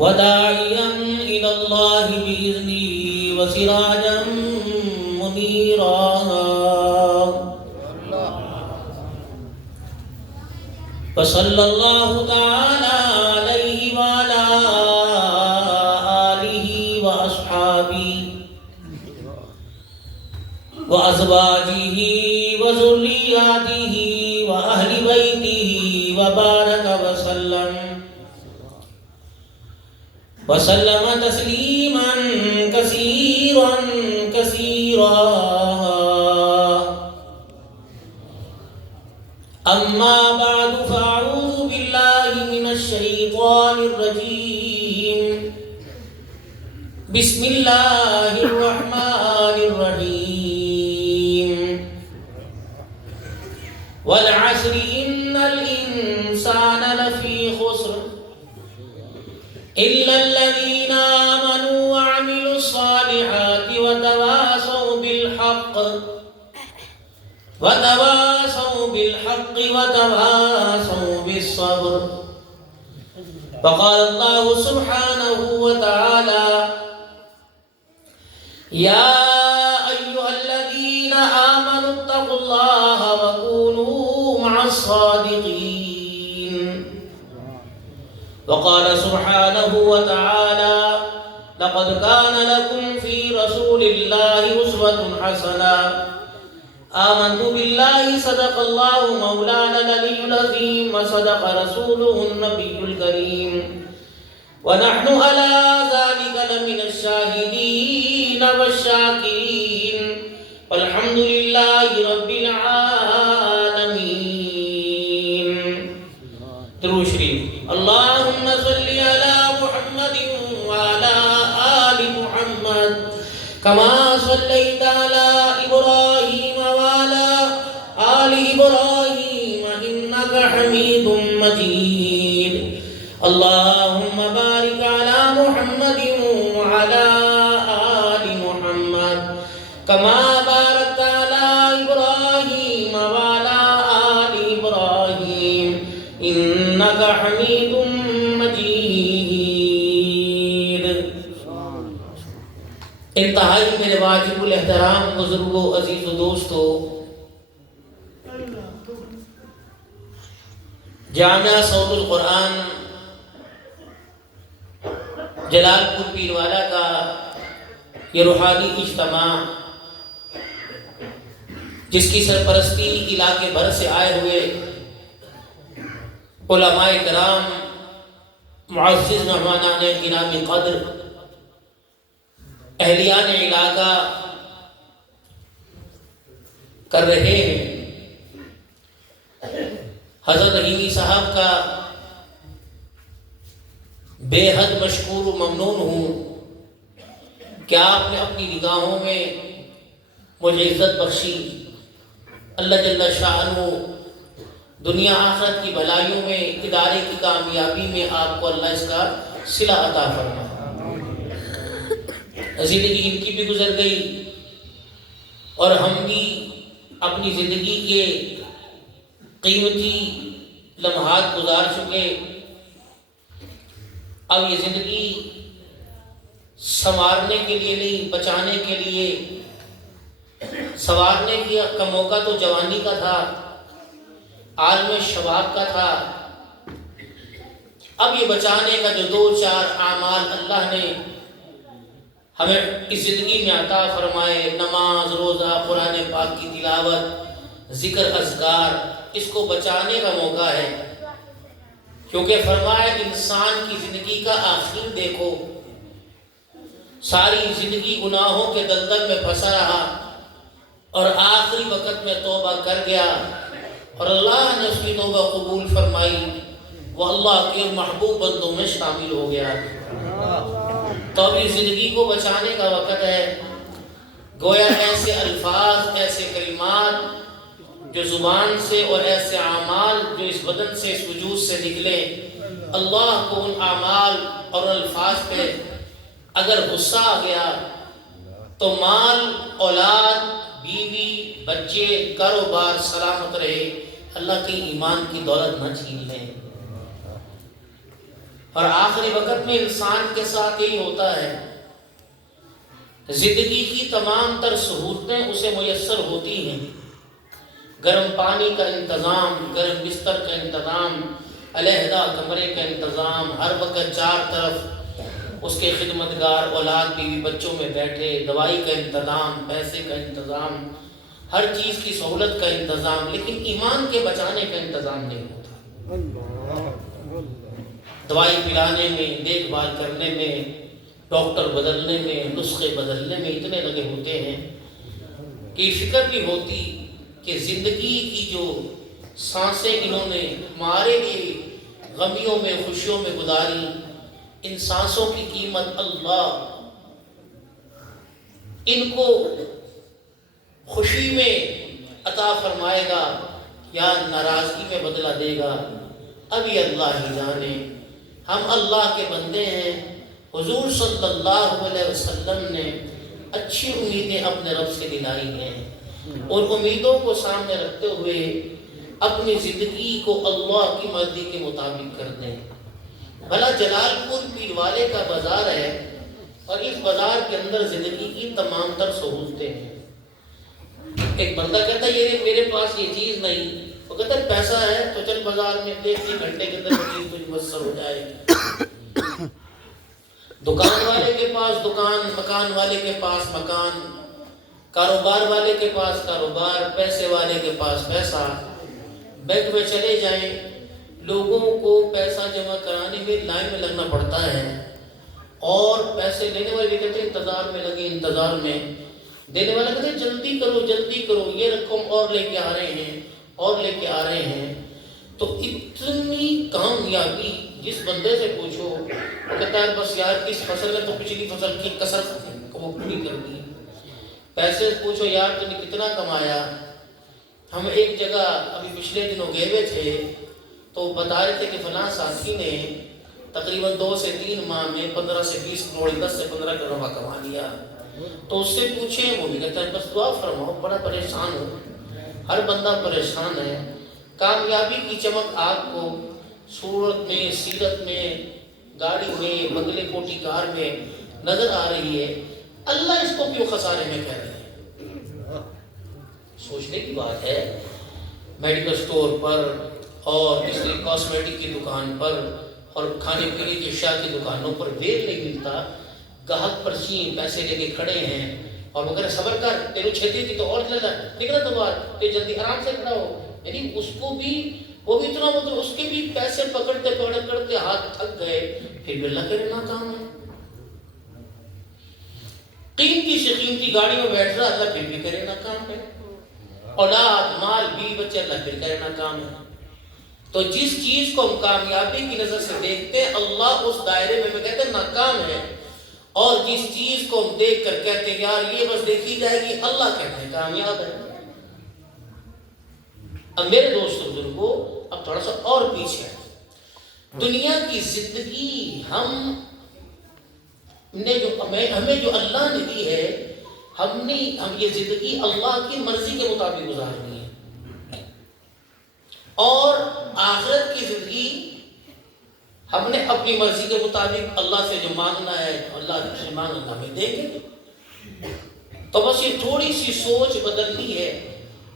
وداعيا إلى الله بإذنه وسراجا منيرا وصلى الله تعالى عليه وعلى آله وأصحابه وأزواجه وذرياته وأهل بيته وبارك وسلم تسليما كثيرا كثيرا. أما بعد فأعوذ بالله من الشيطان الرجيم. بسم الله الرحمن الرحيم. والعصر إن الإنسان لفي خسر إلا الذين آمنوا وعملوا الصالحات وتواصوا بالحق وتواصوا بالصبر. فقال الله سبحانه وتعالى: يا أيها الذين آمنوا اتقوا الله وكونوا مع الصادقين. وقال سبحانه وتعالى: لقد كان لكم في رسول الله أسوة حسنة. آمنت بالله صدق الله مولانا العلي العظيم وصدق رسوله النبي الكريم ونحن على ذلك لمن الشاهدين والشاكرين والحمد لله رب العالمين. درود شریف. اللهم صل على محمد وعلى آل محمد كما صليت على إبراهيم وعلى آل إبراهيم إنك حميد مجيد. اللهم بارك على محمد وعلى آل محمد كما باركت على إبراهيم وعلى آل إبراهيم إنك حميد مجيد. انتہائی میرے واجب الاحترام بزرگوں، عزیز و دوستو، جامعہ صوت القرآن جلال پور پیروالا کا یہ روحانی اجتماع، جس کی سرپرستی علاقے بھر سے آئے ہوئے علماء کرام، معزز مہمانان گرامی قدر، اہلیان علاقہ کر رہے ہیں، حضرت رحیمی صاحب کا بے حد مشکور و ممنون ہوں کہ آپ نے اپنی نگاہوں میں مجھے عزت بخشی. اللہ جل شانہ دنیا آخرت کی بھلائیوں میں، ادارے کی کامیابی میں آپ کو اللہ اس کا صلہ عطا فرمائے. زندگی ان کی بھی گزر گئی اور ہم بھی اپنی زندگی کے قیمتی لمحات گزار چکے. اب یہ زندگی سنوارنے کے لیے نہیں، بچانے کے لیے. سنوارنے کا موقع تو جوانی کا تھا، عالم شباب کا تھا. اب یہ بچانے کا جو 2-4 اعمال اللہ نے ہمیں اس زندگی میں عطا فرمائے، نماز، روزہ، قرآن پاک کی تلاوت، ذکر، اذکار، اس کو بچانے کا موقع ہے. کیونکہ فرمایا انسان کی زندگی کا آخر دیکھو. ساری زندگی گناہوں کے دلدل میں پھنسا رہا اور آخری وقت میں توبہ کر گیا اور اللہ نے اس کی توبہ قبول فرمائی، وہ اللہ کے محبوب بندوں میں شامل ہو گیا. تو اب اس زندگی کو بچانے کا وقت ہے. گویا ایسے الفاظ، ایسے کلمات جو زبان سے اور ایسے اعمال جو اس بدن سے، اس وجود سے نکلے، اللہ کو ان اعمال اور الفاظ پہ اگر غصہ آ گیا تو مال، اولاد، بیوی، بچے، کاروبار سلامت رہے، اللہ کی ایمان کی دولت نہ چھین لیں. اور آخری وقت میں انسان کے ساتھ یہی ہوتا ہے، زندگی کی تمام تر سہولتیں اسے میسر ہوتی ہیں، گرم پانی کا انتظام، گرم بستر کا انتظام، علیحدہ کمرے کا انتظام، ہر وقت چار طرف اس کے خدمتگار اولاد بیوی بچوں میں بیٹھے، دوائی کا انتظام، پیسے کا انتظام، ہر چیز کی سہولت کا انتظام، لیکن ایمان کے بچانے کا انتظام نہیں ہوتا۔ دوائی پلانے میں، دیکھ بھال کرنے میں، ڈاکٹر بدلنے میں، نسخے بدلنے میں اتنے لگے ہوتے ہیں کہ فکر بھی ہوتی کہ زندگی کی جو سانسیں انہوں نے ہمارے لیے غمیوں میں خوشیوں میں گزاری، ان سانسوں کی قیمت اللہ ان کو خوشی میں عطا فرمائے گا یا ناراضگی میں بدلہ دے گا، ابھی اللہ ہی جانے۔ ہم اللہ کے بندے ہیں، حضور صلی اللہ علیہ وسلم نے اچھی امیدیں اپنے رب سے دلائی ہیں، اور امیدوں کو سامنے رکھتے ہوئے اپنی زندگی کو اللہ کی مرضی کے مطابق کر دیں۔ بھلا جلال پور پیر والے کا بازار ہے، اور اس بازار کے اندر زندگی کی تمام تر سہولتیں ہیں۔ ایک بندہ کہتا ہے یہ میرے پاس یہ چیز نہیں، وہ کہتا ہے پیسہ ہے تو چل بازار میں دیکھ 3 گھنٹے کے اندر چیز تجھ میسر ہو جائے گی۔ دکان والے کے پاس دکان، مکان والے کے پاس مکان، کاروبار والے کے پاس کاروبار، پیسے والے کے پاس پیسہ۔ بینک میں چلے جائیں، لوگوں کو پیسہ جمع کرانے میں لائن میں لگنا پڑتا ہے، اور پیسے لینے والے بھی کہتے ہیں انتظار میں لگے، انتظار میں۔ دینے والا کہتے ہیں جلدی کرو جلدی کرو، یہ رقم اور لے کے آ رہے ہیں اور لے کے آ رہے ہیں۔ تو اتنی کامیابی جس بندے سے پوچھو وہ کہتا ہے بس یار اس فصل میں تو پچھلی فصل کی کسر وہ پوری کر دی۔ پیسے پوچھو یار تم نے کتنا کمایا۔ ہم ایک جگہ ابھی پچھلے دنوں گئے ہوئے تھے تو بتا رہے تھے کہ فلاں ساتھی نے تقریباً 2 سے 3 ماہ میں 15 سے 20 کروڑ 10 سے 15 کروڑ کما لیا۔ تو اس سے پوچھیں، وہ بھی کہتا ہے بس دعا فرماؤ، بڑا پریشان ہوں۔ ہر بندہ پریشان ہے۔ کامیابی کی چمک آپ کو صورت میں، سیرت میں، گاڑی میں، بنگلے کوٹی کار میں نظر آ رہی ہے، اللہ اس کو کیوں خسارے میں کہہ رہے ہیں؟ سوچنے کی بات ہے۔ میڈیکل سٹور پر اور اس لیے کاسمیٹک کی دکان پر اور کھانے پینے کی اشیاء کی دکانوں پر ویل نہیں ملتا، گاہک پرچی پیسے لے کے کھڑے ہیں، اور وہ کہہ رہے صبر کر، تیرو چھتی تھی تو اور چلے جا، نکلا تو بات کہ جلدی آرام سے کھڑا ہو۔ یعنی اس کو بھی وہ بھی اتنا مطلب اس کے بھی پیسے پکڑتے پکڑتے ہاتھ تھک گئے، پھر بھی اللہ کرے ناکام ہے۔ قیمتی سے قیمتی گاڑی میں بیٹھ رہا، اللہ پھر بھی کرے ناکام ہے۔ اولاد مال بیوی بچے، اللہ پھر کرے ناکام ہے۔ تو جس چیز کو ہم کامیابی کی نظر سے دیکھتے ہیں، اللہ اس دائرے میں کہتے ہیں ناکام ہے، اور جس چیز کو ہم دیکھ کر کہتے ہیں یار یہ بس دیکھی جائے گی، اللہ کہتے ہیں کامیاب ہے۔ اب میرے دوست بزرگوں، اب تھوڑا سا اور پیچھے ہے۔ دنیا کی زندگی ہمیں جو اللہ نے دی ہے، ہم یہ زندگی اللہ کی مرضی کے مطابق گزارنی ہے، اور آخرت کی زندگی ہم نے اپنی مرضی کے مطابق اللہ سے جو مانگنا ہے اللہ سے مانگنا ہمیں دیں گے۔ تو بس یہ تھوڑی سی سوچ بدلنی ہے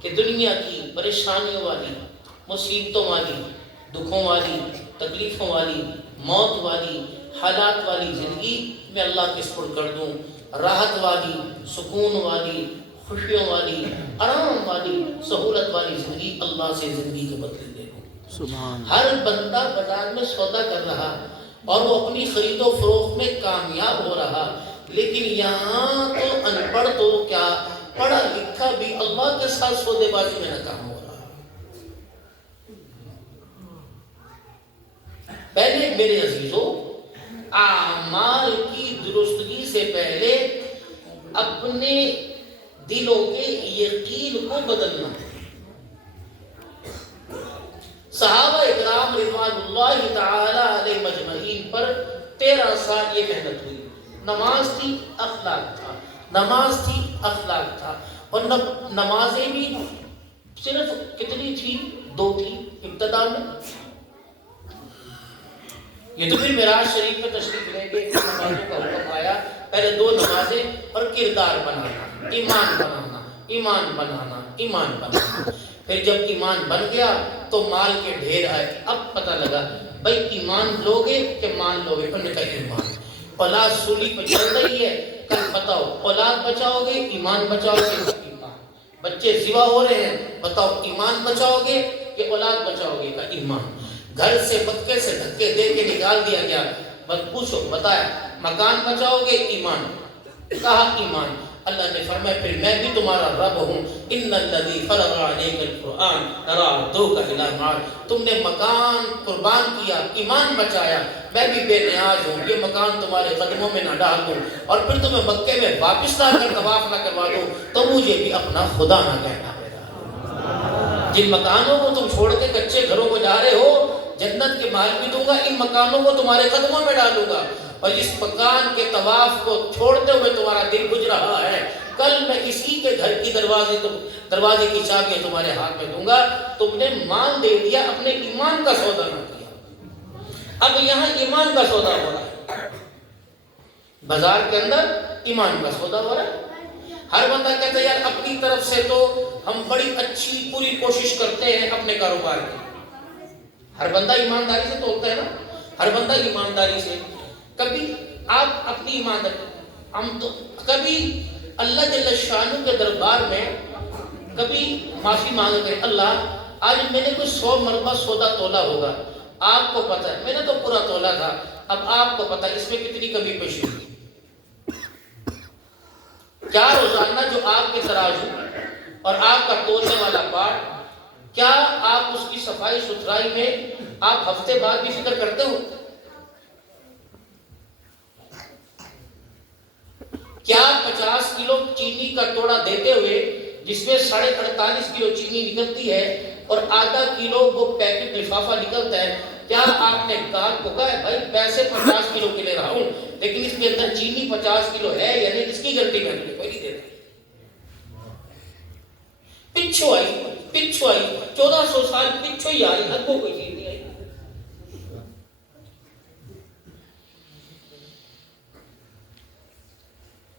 کہ دنیا کی پریشانیوں والی، مصیبتوں والی، دکھوں والی، تکلیفوں والی، موت والی، حالات والی زندگی میں اللہ کے سپرد کر دوں، راحت والی، سکون والی، خوشیوں والی، آرام والی، سہولت والی زندگی اللہ سے زندگی کے بدلے دے دوں۔ ہر بندہ بازار میں سودا کر رہا اور وہ اپنی خرید و فروخت میں کامیاب ہو رہا، لیکن یہاں تو ان پڑھ تو کیا، پڑھا لکھا بھی اللہ کے ساتھ سودے بازی میں ناکام ہو رہا۔ پہلے میرے عزیزوں، اعمال کی درستگی سے پہلے اپنے دلوں کے یقین کو بدلنا۔ صحابہ اکرام رضوان اللہ تعالی علیہ مجمعین پر 13 سال یہ محنت ہوئی۔ نماز تھی، اخلاق تھا، نماز تھی، اخلاق تھا، اور نمازیں بھی صرف کتنی تھی؟ 2 تھی ابتدا میں۔ یہ تو پھر معراج شریف میں تشریف لے گئے کہ نمازوں کا حکم آیا، پہلے 2 نمازیں اور کردار بنانا، ایمان بنانا، ایمان بنانا، ایمان بنانا۔ پھر جب ایمان بن گیا تو مال کے ڈھیر آئے۔ اب پتہ لگا بھائی ایمان لوگے کہ مال لوگے؟ انہوں نے کہا ایمان۔ اولاد سولی پہ چل رہی ہے، کل بتاؤ اولاد بچاؤ گے ایمان بچاؤ گے؟ ایمان۔ بچے ذبح ہو رہے ہیں، بتاؤ ایمان بچاؤ گے کہ اولاد بچاؤ گے؟ کا ایمان۔ گھر سے مکے سے دھکے دے کے نکال دیا گیا، بس پوچھو بتایا مکان بچاؤ گے؟ ایمان۔ کہا ایمان۔ اللہ نے فرمایا پھر میں بھی تمہارا رب ہوں، ان الذی فرض علیک القرآن لرادوک الی معاد۔ تم نے مکان قربان کیا، ایمان بچایا، میں بھی بے نیاز ہوں، یہ مکان تمہارے قدموں میں نہ ڈال دوں اور پھر تمہیں مکے میں واپس لا کر طواف نہ کروا دوں تو مجھے بھی اپنا خدا نہ کہنا۔ جن مکانوں کو تم چھوڑ کے کچے گھروں کو جا رہے ہو، جنت کے محل بھی دوں گا، ان مکانوں کو تمہارے قدموں میں ڈالوں گا، اور جس مکان کے طواف کو چھوڑتے ہوئے تمہارا دل بجھ رہا ہے، کل میں اسی کے گھر کی دروازے کی چابیاں تمہارے ہاتھ میں دوں گا۔ تم نے مال دے دیا، اپنے ایمان کا سودا نہ کیا۔ اب یہاں ایمان کا سودا ہو رہا ہے، بازار کے اندر ایمان کا سودا ہو رہا ہے۔ ہر بندہ کہتا ہے یار اپنی طرف سے تو ہم بڑی اچھی پوری کوشش کرتے ہیں اپنے کاروبار کی۔ ہر بندہ ایمانداری سے تولتا ہے نا، ہر بندہ ایمانداری سے۔ کبھی آپ اپنی ایمانداری، ہم تو کبھی اللہ جل شانہ کے دربار میں کبھی معافی مانگ کریں، اللہ آج میں نے کوئی 100 مربع سودا تولا ہوگا، آپ کو پتہ ہے میں نے تو پورا تولا تھا، اب آپ کو پتہ ہے اس میں کتنی کمی پیشی ہوئی۔ کیا روزانہ جو آپ کے ترازو اور آپ کا تولنے والا پاٹ، کیا آپ اس کی صفائی ستھرائی میں آپ ہفتے بعد بھی فکر کرتے ہو؟ کیا 50 کلو چینی کا توڑا دیتے ہوئے جس میں 48.5 کلو چینی نکلتی ہے اور آدھا کلو وہ پیکٹ لفافہ نکلتا ہے، کیا آپ نے گاہک کو کہا ہے بھائی پیسے 50 کلو کے لے رہا ہوں لیکن اس کے اندر چینی 50 کلو ہے یعنی اس کی غلطی میں تمہیں کوئی نہیں دیتا؟ پچھو آئی 1400 سال پچھو ہی آئی، حد کو کوئی چیز نہیں آئی۔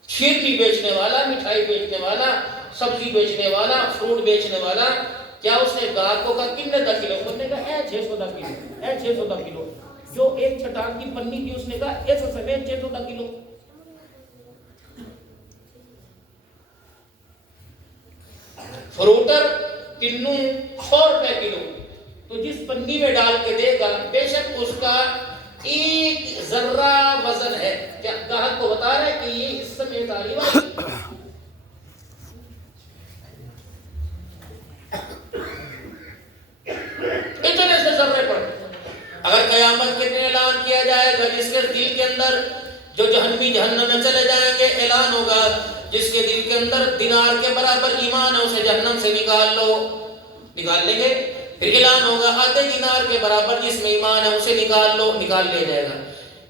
شیرنی بیچنے والا، مٹھائی بیچنے والا، سبزی بیچنے والا، فروٹ بیچنے والا، کیا اس نے گاہک کو کہا کتنے 10 کلو؟ اس نے کہا 610 کلو، 610 کلو۔ جو ایک چھٹان کی پنی تھی اس نے کہا ایسا سمیت 610 کلو۔ فروٹر کنو 100 روپے کلو، تو جس پنی میں ڈال کے دے گا بے شک اس کا 1 ذرہ وزن ہے، کیا گاہک کو بتا رہا ہے کہ یہ اس سمیت آ رہی ہے؟ اتنے سے ذرے پر اگر قیامت کے دن اعلان کیا جائے گا جس کے دل کے اندر جو جہنمی جہنم میں چلے جائیں گے، اعلان ہوگا جس کے دل کے اندر دینار کے برابر ایمان ہے اسے جہنم سے نکال لو، نکال لیں گے۔ پھر اعلان ہوگا آدھے دینار کے برابر جس میں ایمان ہے اسے نکال لو، نکال لیا جائے گا۔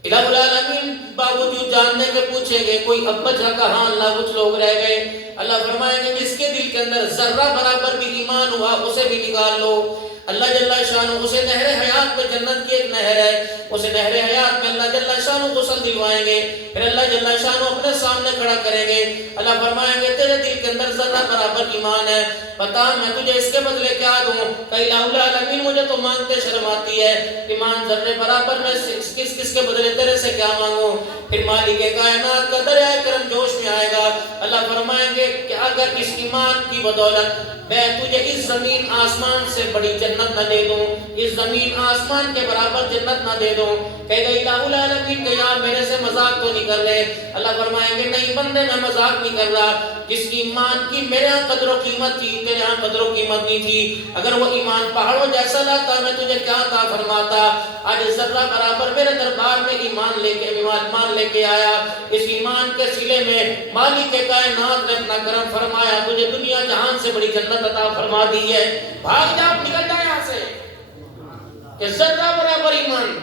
الہ العالمین باوجود جاننے کے پوچھیں گے کوئی اب بچا کہاں؟ اللہ کچھ لوگ رہ گئے۔ اللہ فرمائیں گے جس کے دل کے اندر ذرہ برابر بھی ایمان ہوا اسے بھی نکال لو۔ اللہ جل شانہ اسے نہر حیات میں، جنت کی ایک نہر ہے، اسے نہر حیات میں اللہ جل شانہ غسل دلوائیں گے، پھر اللہ جل شانہ اپنے سامنے کھڑا کریں گے۔ اللہ فرمائیں گے تیرے دل کے اندر ذرہ برابر ایمان ہے، بتا میں تجھے اس کے بدلے کیا دوں؟ کہ الہ العالمین مجھے تو مانگتے شرم آتی ہے، ایمان ذرے برابر میں کس کے بدلے تیرے سے کیا مانگوں؟ پھر مالک کائنات کا دریائے کرم جوش میں آئے گا۔ اللہ فرمائیں گے کہ اگر اس ایمان کی بدولت میں تجھے اس زمین آسمان سے بڑی جنت نہ دے دوں، اس زمین آسمان کے برابر جنت نہ دے دوں، کہے گا الہ العالمین کہ یار میرے سے مذاق تو نہیں کر رہے؟ اللہ فرمائیں گے نہیں بندے میں مذاق نہیں کر رہا، جس کی ایمان کی میرے ہاں قدر و قیمت تھی تیرے ہاں قدر و قیمت نہیں تھی، اگر وہ ایمان پہاڑوں جیسا لاتا میں تجھے کیا عطا فرماتا؟ آج ذرہ برابر میرے دربار میں ایمان لے کے آیا، اس ایمان کے سلے میں مالک کائنات نے اپنا کرم فرمایا، تجھے دنیا جہان سے بڑی جنت عطا فرما دی ہے، بھاگ جا نکل جا یہاں سے۔ کہ ذرہ برابر ایمان،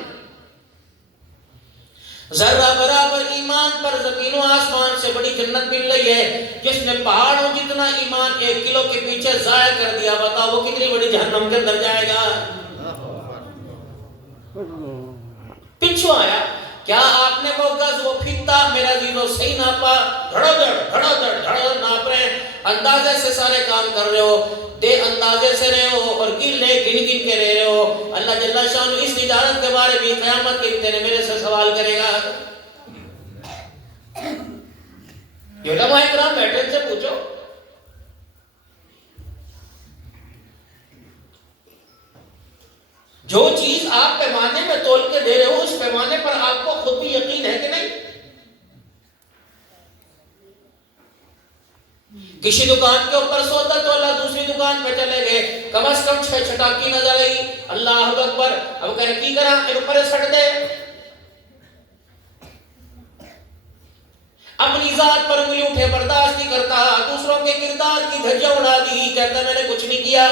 ذرہ برابر ایمان پر زمین و آسمان سے بڑی جنت مل رہی ہے، جس نے پہاڑوں جتنا ایمان 1 کلو کے پیچھے ضائع کر دیا، بتاؤ وہ کتنی بڑی جہنم کے اندر جائے گا؟ پیچھو آیا. کیا آپ نے وہ گز وہ پھتا میرا عزیزو صحیح ناپا؟ دھڑا دھڑ ناپ رہے ہیں. اندازے سے سارے کام کر رہے ہو, دے اندازے سے رہے ہو اور گن کے رہے ہو. اللہ جل شانہ اس تجارت کے بارے میں قیامت کے دن میرے سے سوال کرے گا. یہ علماء اکرام بیٹھے ان سے پوچھو. جو چیز آپ پیمانے میں تول کے دے رہے ہو اس پیمانے پر آپ کو خود بھی یقین ہے کہ نہیں؟ کسی دکان کے اوپر سودا تولا, دوسری دکان پہ چلے گئے, کم از کم 6 چھٹاکی نظر آئی. اللہ اکبر. اب کہنے کی کرا ان اوپر سٹ دے. اپنی ذات پر انگلی اٹھے برداشت نہیں کرتا, دوسروں کے کردار کی دھجیاں اڑا دی, کہتا میں نے کچھ نہیں کیا.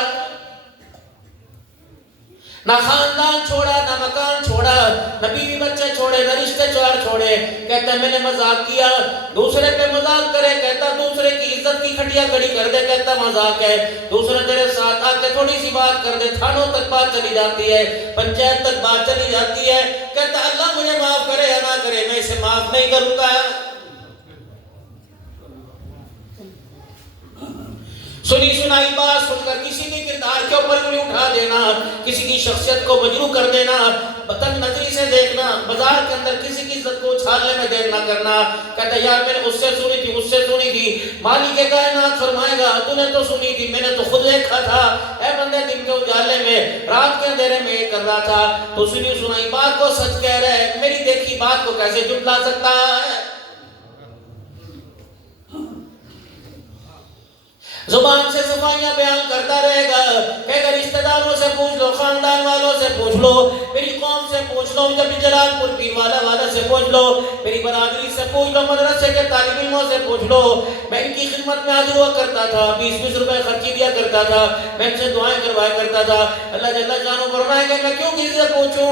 نہ خاندان چھوڑا, نہ مکان چھوڑا, نہ بیوی بچے چھوڑے, نہ رشتے چھوڑے. کہتا ہے میں نے مذاق کیا. دوسرے پہ مذاق کرے, کہتا دوسرے کی عزت کی کھٹیا کھڑی کر دے, کہتا مذاق ہے. دوسرے تیرے ساتھ آ کے تھوڑی سی بات کر دے, تھانوں تک بات چلی جاتی ہے, پنچایت تک بات چلی جاتی ہے. کہتا اللہ مجھے معاف کرے یا نہ کرے, میں اسے معاف نہیں کروں گا. سنی سنائی بات سن کر کسی کے کردار کے اوپر انگلی اٹھا دینا, کسی کی شخصیت کو مجروح کر دینا, بتنگ نظری سے دیکھنا, بازار کے اندر کسی کی عزت کو اچھالنے میں دیر نہ کرنا. کہتا یار میں نے اس سے سنی تھی, مالک کائنات فرمائے گا تو نے تو سنی تھی, میں نے تو خود دیکھا تھا. اے بندے دن کے اجالے میں رات کے اندھیرے میں یہ کر رہا تھا, تو سنی سنائی بات کو سچ کہہ رہے, میری دیکھی بات کو کیسے جھٹلا سکتا ہے؟ زبان سے صفائیاں بیان کرتا رہے گا. کہ اگر رشتہ داروں سے پوچھ لو, خاندان والوں سے پوچھ لو, میری قوم سے پوچھ لو, جب جلال پور پیر والا سے پوچھ لو, میری برادری سے پوچھ لو, مدرسے کے طالب علموں سے پوچھ لو, میں ان کی خدمت میں حاضر ہوا کرتا تھا, 20 روپے خرچی دیا کرتا تھا, میں ان سے دعائیں کروایا کرتا تھا. اللہ جل شانہ فرمائے گا میں کیوں کسی سے پوچھوں؟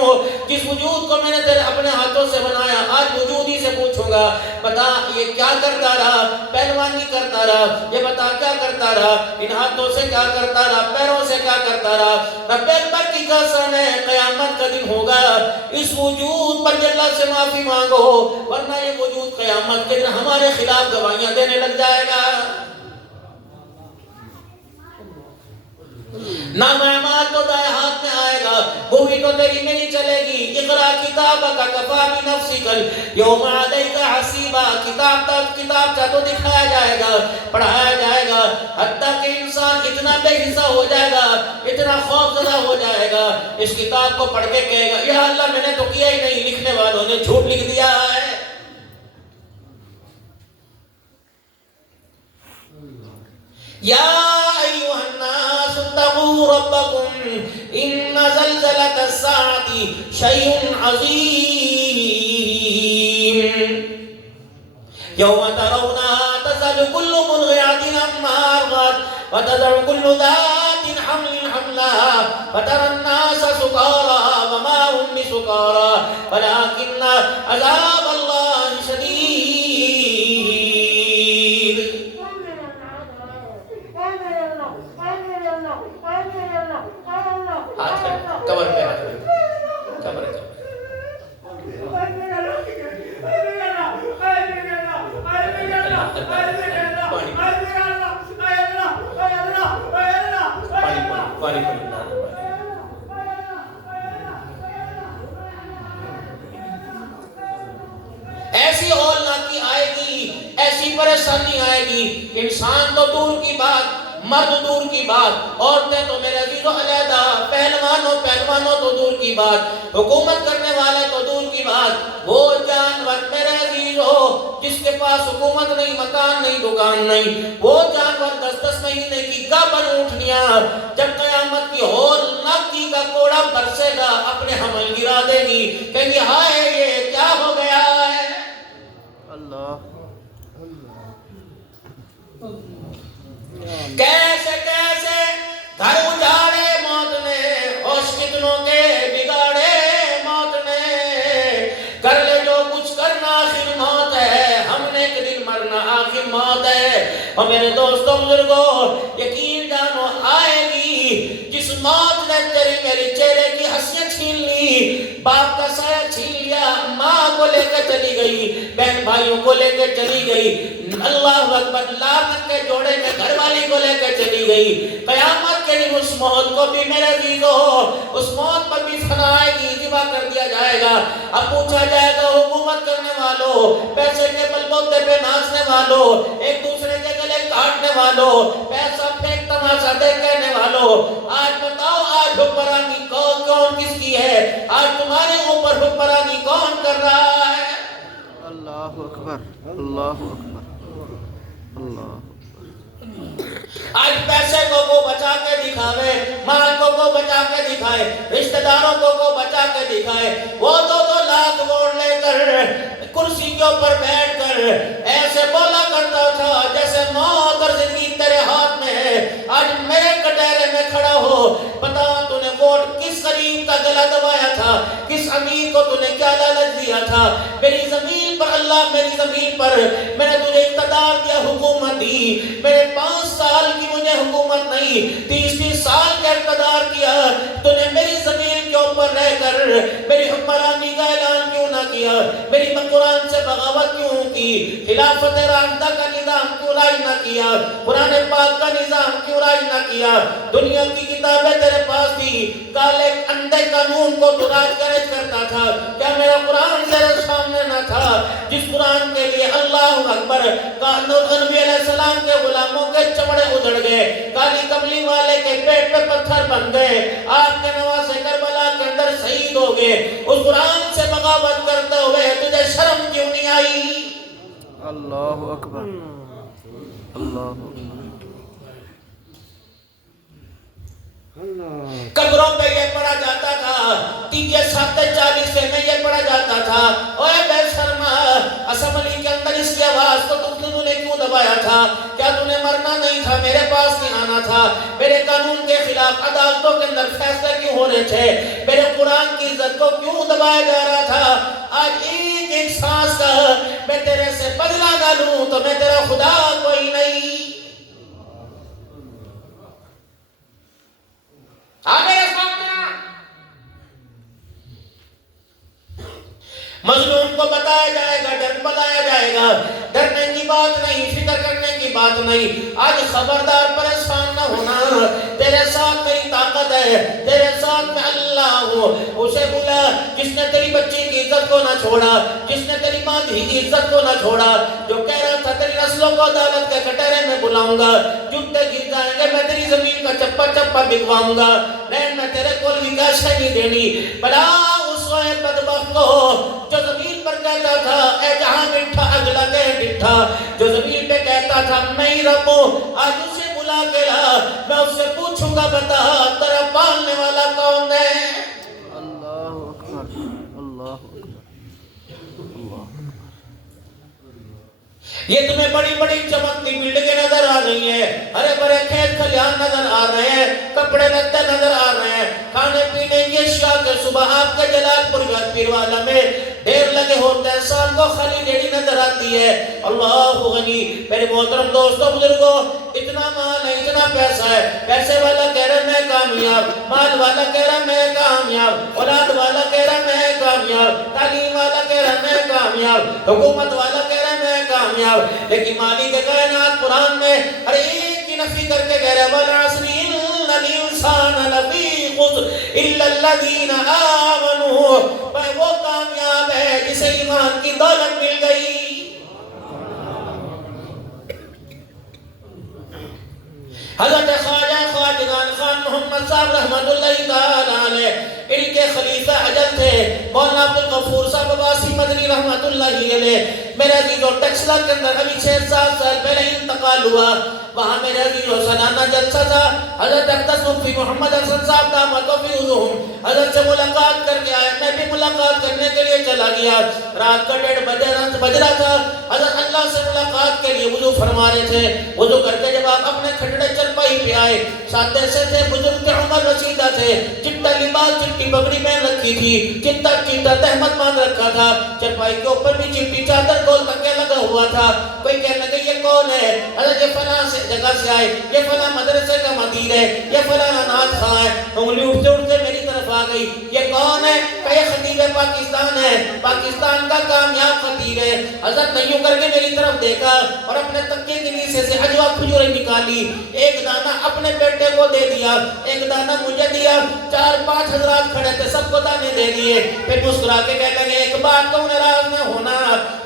جس وجود کو میں نے تیرے اپنے ہاتھوں سے بنایا, آج وجود ہی سے پوچھوں گا. بتا یہ کیا کرتا رہا؟ پہلوانی کرتا رہا. یہ بتا کیا کرتا رہا؟ ان ہاتھوں سے کیا کرتا رہا, پیروں سے کیا کرتا رہا. رب اکبر کی قسم ہے قیامت کا دن ہوگا, اس وجود پر اللہ سے معافی مانگو, ورنہ یہ وجود قیامت کے دن ہمارے خلاف گواہیاں دینے لگ جائے گا. نام اعمال تو دائیں ہاتھ میں آئے گا, وہی تو تیری میری چلے گی. اقرا کتابک کفا بنفسک الیوم علیک حسیبا. کتاب کا تو دکھایا جائے گا, پڑھایا جائے گا, حتیٰ کہ انسان اتنا بے حصہ ہو جائے گا, اتنا خوفزدہ ہو جائے گا, اس کتاب کو پڑھ کے کہے گا یا اللہ میں نے تو کیا ہی نہیں, لکھنے والوں نے جھوٹ لکھ دیا ہے. یا ایوہ الناس اتقوا ربکم ان زلزلۃ الساعۃ شیء عظیم یوم ترونها تذہل کل مرضعۃ عما ارضعت وتضع کل ذات حمل حملها وترى الناس سکارى وما هم بسکارى ولكن عذاب اللہ شدید. قبر پہ ہاتھ رکھو, قبر ایسی ہولناکی آئے گی, ایسی پریشانی آئے گی, انسان تو دور کی بات, مرد دور کی بات, عورتیں تو میرے عزیزو علیحدہ, پہلوانوں تو دور کی بات, حکومت کرنے والے تو دور کی بات, وہ جانور میرے عزیزو جس کے پاس حکومت نہیں, مکان نہیں, دکان نہیں, وہ جانور 10 مہینے کی گابن اونٹنیاں جب قیامت کی ہولناکی کا کوڑا برسے گا اپنے حمل گرا دے گی, کہیں گی ہائے یہ کیا ہو گیا ہے. اللہ کیسے کیسے گھر اجاڑے موت نے, ہوش کتنوں کے بگاڑے موت نے, کر لے جو کچھ کرنا آخر موت ہے, ہم نے ایک دن مرنا آخر موت ہے. اور میرے دوستوں بزرگوں یقین جانو آئے گی جس موت نے تیری میری چہرے کی حسیت چھین لی, باپ کا سایہ چھین لیا, ماں کو لے کے چلی گئی، بہن بھائیوں کو لے کے چلی گئی، اللہ اکبر، لعنت کے جوڑے میں گھر والی کو لے کے چلی گئی۔ قیامت کے دن اس موت کو بھی میرے عزیزو، اس موت پر بھی فنا آئے گی، ذبح کر دیا جائے گا۔ اب پوچھا جائے گا حکومت کرنے والوں، پیسے کے بلبوتے پہ ناچنے والوں، ایک دوسرے کے گلے کاٹنے والوں، پیسہ پھینک تماشا دیکھنے والوں، آج بتاؤ آج حکمرانی کون کس کی ہے؟ آج تمہارے اوپر حکمرانی کون کر رہا ہے؟ اللہ اکبر، اللہ اکبر، اللہ۔ آج پیسے کو بچا کے دکھاوے، مال کو بچا کے دکھائے، رشتہ داروں کو بچا کے دکھائے، وہ 2-2 لاکھ ووٹ لے کر کرسی کے اوپر بیٹھ کر ایسے بولا کرتا تھا جیسے موت اور زندگی تیرے ہاتھ میں ہے۔ آج میرے کٹہرے میں کھڑا ہو، بتا تو نے ووٹ کس غریب کا گلا دبایا تھا، کس امیر کو تو نے کیا لالچ دیا تھا؟ میری زمین پر اللہ، میری زمین پر میں نے تجھے اقتدار دیا، حکومت دی، میرے 5 سال کی مجھے حکومت نہیں، 30 سال کا اقتدار کیا، تو نے میری زمین کے اوپر رہ کر میری حکمرانی کا اعلان کیوں نہ کیا؟ میری قرآن سے بغاوت کیوں کی؟ خلافت راشدہ کا نظام کیوں رائج نہ کیا؟ قرآن پاک کا نظام کیوں رائج نہ کیا؟ دنیا کی کتابیں تیرے پاس تھی، کالے اندھے قانون کو تو راج کرتا تھا، کیا میرا قرآن تیرے سامنے نہ تھا؟ جس قرآن کے لیے اللہ اکبر نبی علیہ السلام کے غلاموں کے چمڑے اجڑ گئے، کالی کملی والے کے پیٹ پہ پتھر بن گئے، آپ کے نواسے کربلا کے اندر شہید ہو گئے، اس قرآن سے بغاوت کرتے ہوئے تجھے شرم کیوں نہیں آئی؟ اللہ اکبر، اللہ اکبر۔ قبروں پہ یہ پڑھا جاتا تھا، 3-7-40 میں یہ پڑھا جاتا تھا، اوے بے شرما، اسمبلی کے اندر اس کی آواز کو تم نے کیوں دبایا تھا؟ کیا تم نے مرنا نہیں تھا؟ میرے پاس نہیں آنا تھا؟ میرے قانون کے خلاف عدالتوں کے اندر فیصلے کیوں ہونے تھے؟ میرے قرآن کی عزت کو کیوں دبایا جا رہا تھا؟ آج ایک سانس کا میں تیرے سے بدلہ نہ لوں تو میں تیرا خدا کوئی نہیں۔ میرے سامنے مظلوم کو بتایا جائے گا، ڈر بتایا جائے گا، ڈرنے کی بات نہیں، فکر کرنے کی بات نہیں۔ آج خبردار پریشان نہ ہونا، تیرے ساتھ میری طاقت ہے، تیرے ساتھ میں اللہ ہوں۔ اسے بولا جس نے تیری بچی کی عزت کو نہ چھوڑا، جس نے تیری ماں کی عزت کو نہ چھوڑا، جو کہہ رہا تھا تیری نسلوں کو عدالت کے کٹہرے میں بلاؤں گا، جھٹے گر جائیں گے، میں تیری زمین کا چپا چپا بکواؤں گا، لیکن میں تیرے کو وکاس نہیں دینی۔ بلا اس بدبخت کو جو زمین پر کہتا تھا اے جہاں مٹھا اگلا دے ڈٹھا، جو زمین پہ کہتا تھا میں ہی رب ہوں، آج اسے بلا کے لا، میں اس سے پوچھوں گا بتا تیرا پالنے والا کون ہے؟ اللہ اکبر، اللہ اکبر، اللہ۔ یہ تمہیں بڑی بڑی چمکتی بلڈنگیں نظر آ رہی ہیں، ہرے بھرے کھیت کھلیان نظر آ رہے ہیں، کپڑے لتے نظر آ رہے ہیں، کھانے پینے کی اشیاء کے صبح آپ کے جلال پور پیر والا میں ڈھیر لگے ہوتے ہیں، شام کو خالی ڈیڑھی نظر آتی ہے۔ اللہ غنی، میرے محترم دوستوں بزرگوں، اتنا مال ہے، اتنا پیسہ ہے، پیسے والا کہہ رہا میں کامیاب، مال والا کہہ رہا میں کامیاب، اولاد والا کہہ رہا میں کامیاب، تعلیم والا کہہ رہا میں کامیاب، حکومت والا کہہ رہا میں کامیاب، لیکن مالک کائنات قرآن میں ہر ایک کی نفی کر کے کہہ رہا ہے وَالْعَصْرِ إِنَّ الْإِنسَانَ لَفِي خُسْرٍ إِلَّا الَّذِينَ آمَنُوا، وہ کامیاب ہے جسے ایمان کی دولت مل گئی۔ حضرت خواجہ خواجگان خان محمد صاحب رحمت اللہ تعالی علیہ، ان کے خلیفہ اجل تھے مولانا عبدالغفور صاحب عباسی مدنی رحمت اللہ علیہ۔ میرے عزیزو ٹیکسلا کے اندر ابھی 6-7 سال پہلے انتقال ہوا، وہاں میرے عزیزو سالانہ جلسہ تھا، حضرت اقدس مفتی محمد حسن صاحب دامت وفیضہم حضرت سے ملاقات کر کے آئے، میں بھی ملاقات کرنے کے لیے چلا گیا، رات کا 1:30 بج رہا تھا، حضرت اللہ سے ملاقات کے لیے وضو فرما رہے تھے، وضو کر کے جب آپ اپنے کھٹڑے چرپائی پہ آئے، ساتھ ایسے تھے بزرگ عمر رسیدہ تھے، چٹا لباس چٹی بگڑی میں رکھی تھی، چٹا چٹا تہمت مان رکھا تھا، چرپائی کے اوپر بھی چٹی چادر گول تکے لگا ہوا تھا، کوئی کہنے لگے یہ کون ہے؟ حضرت یہ فلاں سے جگہ سے آئے، یہ فلاں مدرسے کا مدیر ہے، یہ فلاں نات خواہ ہے، انگلی اٹھتے اٹھتے میری طرف طرف آ گئی. یہ کون ہے؟ کہ یہ خطیب پاکستان ہے, پاکستان کا کامیاب خطیب ہے. حضرت نے یوں کر کے میری طرف دیکھا اور اپنے تکیے کے نیچے سے عجوا کھجوریں نکالی, ایک دانہ اپنے بیٹے کو دے دیا, ایک دانہ مجھے دیا. 4-5 حضرات کھڑے تھے, سب کو دانے دے دیے. پھر مسکرا کے کہنے لگے ایک بات کو ناراض نہ ہونا,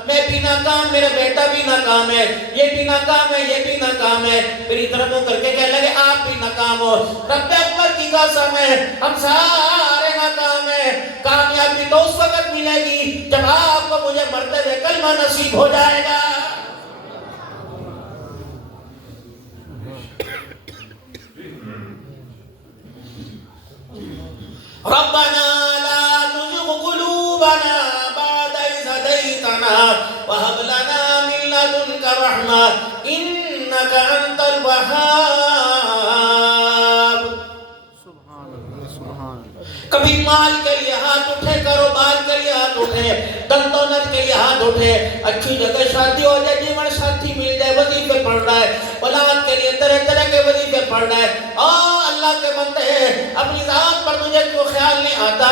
میں بھی ناکام, میرا بیٹا بھی ناکام ہے, یہ بھی ناکام ہے, یہ بھی ناکام ہے. میری طرف منہ کر کے کہنے لگے آپ بھی ناکام ہو. رب اکبر کی قسم ہے ہم سارے ناکام ہیں. کامیابی تو اس وقت ملے گی جب آپ کو مجھے مرتے ہوئے کلمہ نصیب ہو جائے گا. ربنا لا تزغ قلوبنا بعد إذ هديتنا وهب لنا من لدنك رحمة إنك أنت الوهاب. کبھی مال کے لیے ہاتھ اٹھے, کاروبار کے لیے ہاتھ اٹھے, دن دولت کے لیے ہاتھ اٹھے, اچھی جگہ شادی ہو جائے, جیون ساتھی مل جائے, وظیفے پڑھ رہا ہے, اولاد کے لیے طرح طرح کے وظیفے پڑھ رہا ہے. اللہ کے بندے, اپنی ذات پر تجھے کیوں خیال نہیں آتا,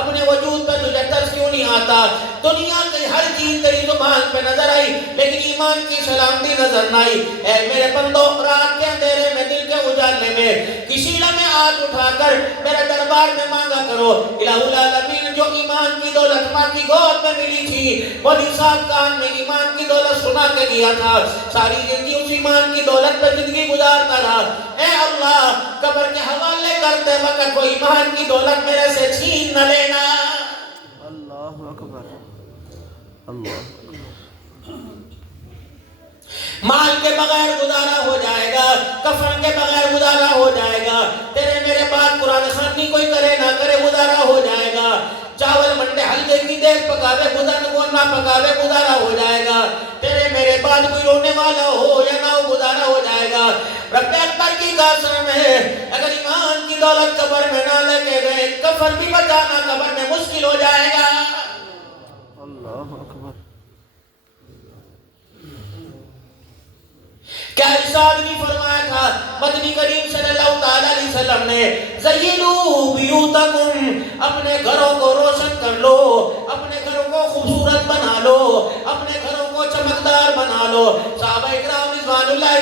اپنے وجود پر تجھے ترس کیوں نہیں آتا. دنیا کی ہر چیز تیری زبان پہ نظر آئی لیکن ایمان کی سلامتی نظر نہ آئی. اے میرے بندو, رات کے اندھیرے میں, دل کے اجالے میں کسی لمحے ہاتھ اٹھا کر میرے دربار میں مانگا کرو. الہ العالمین جو ایمان کی دولت ماں کی گود میں ملی تھی, وہ نصاب کان میں ایمان کی دولت سنا کے دیا تھا, ساری زندگی اس ایمان کی دولت پہ زندگی گزارتا رہا. اے اللہ, قبر کے حوالے کرتے وقت وہ ایمان کی دولت میرے سے چھین نہ لینا. اللہ اکبر, اللہ. مال کے بغیر گزارا ہو جائے گا, کفن کے بغیر گزارا ہو جائے گا, تیرے میرے بعد قرآن خوانی کوئی کرے نہ کرے گزارا ہو جائے گا, چاول منڈے حلوے کی دیکھ پکاوے نہ پکاوے گزارا ہو جائے گا, تیرے میرے بعد کوئی رونے والا ہو یا نہ ہو گزارا ہو جائے گا. رب اکبر کی قسم ہے اگر ایمان کی دولت قبر میں نہ لگے گئے, کفن بھی بچانا قبر میں مشکل ہو جائے گا. اللہ اکبر. کیا ارشاد نہیں فرمایا تھا مدنی کریم صلی اللہ تعالیٰ علیہ وسلم نے, زینوا بیوتکم, اپنے گھروں کو روشن کر لو, اپنے گھروں کو خوبصورت بنا لو, اپنے گھروں کو چمکدار بنا لو. صحابہ اکرام رضوان اللہ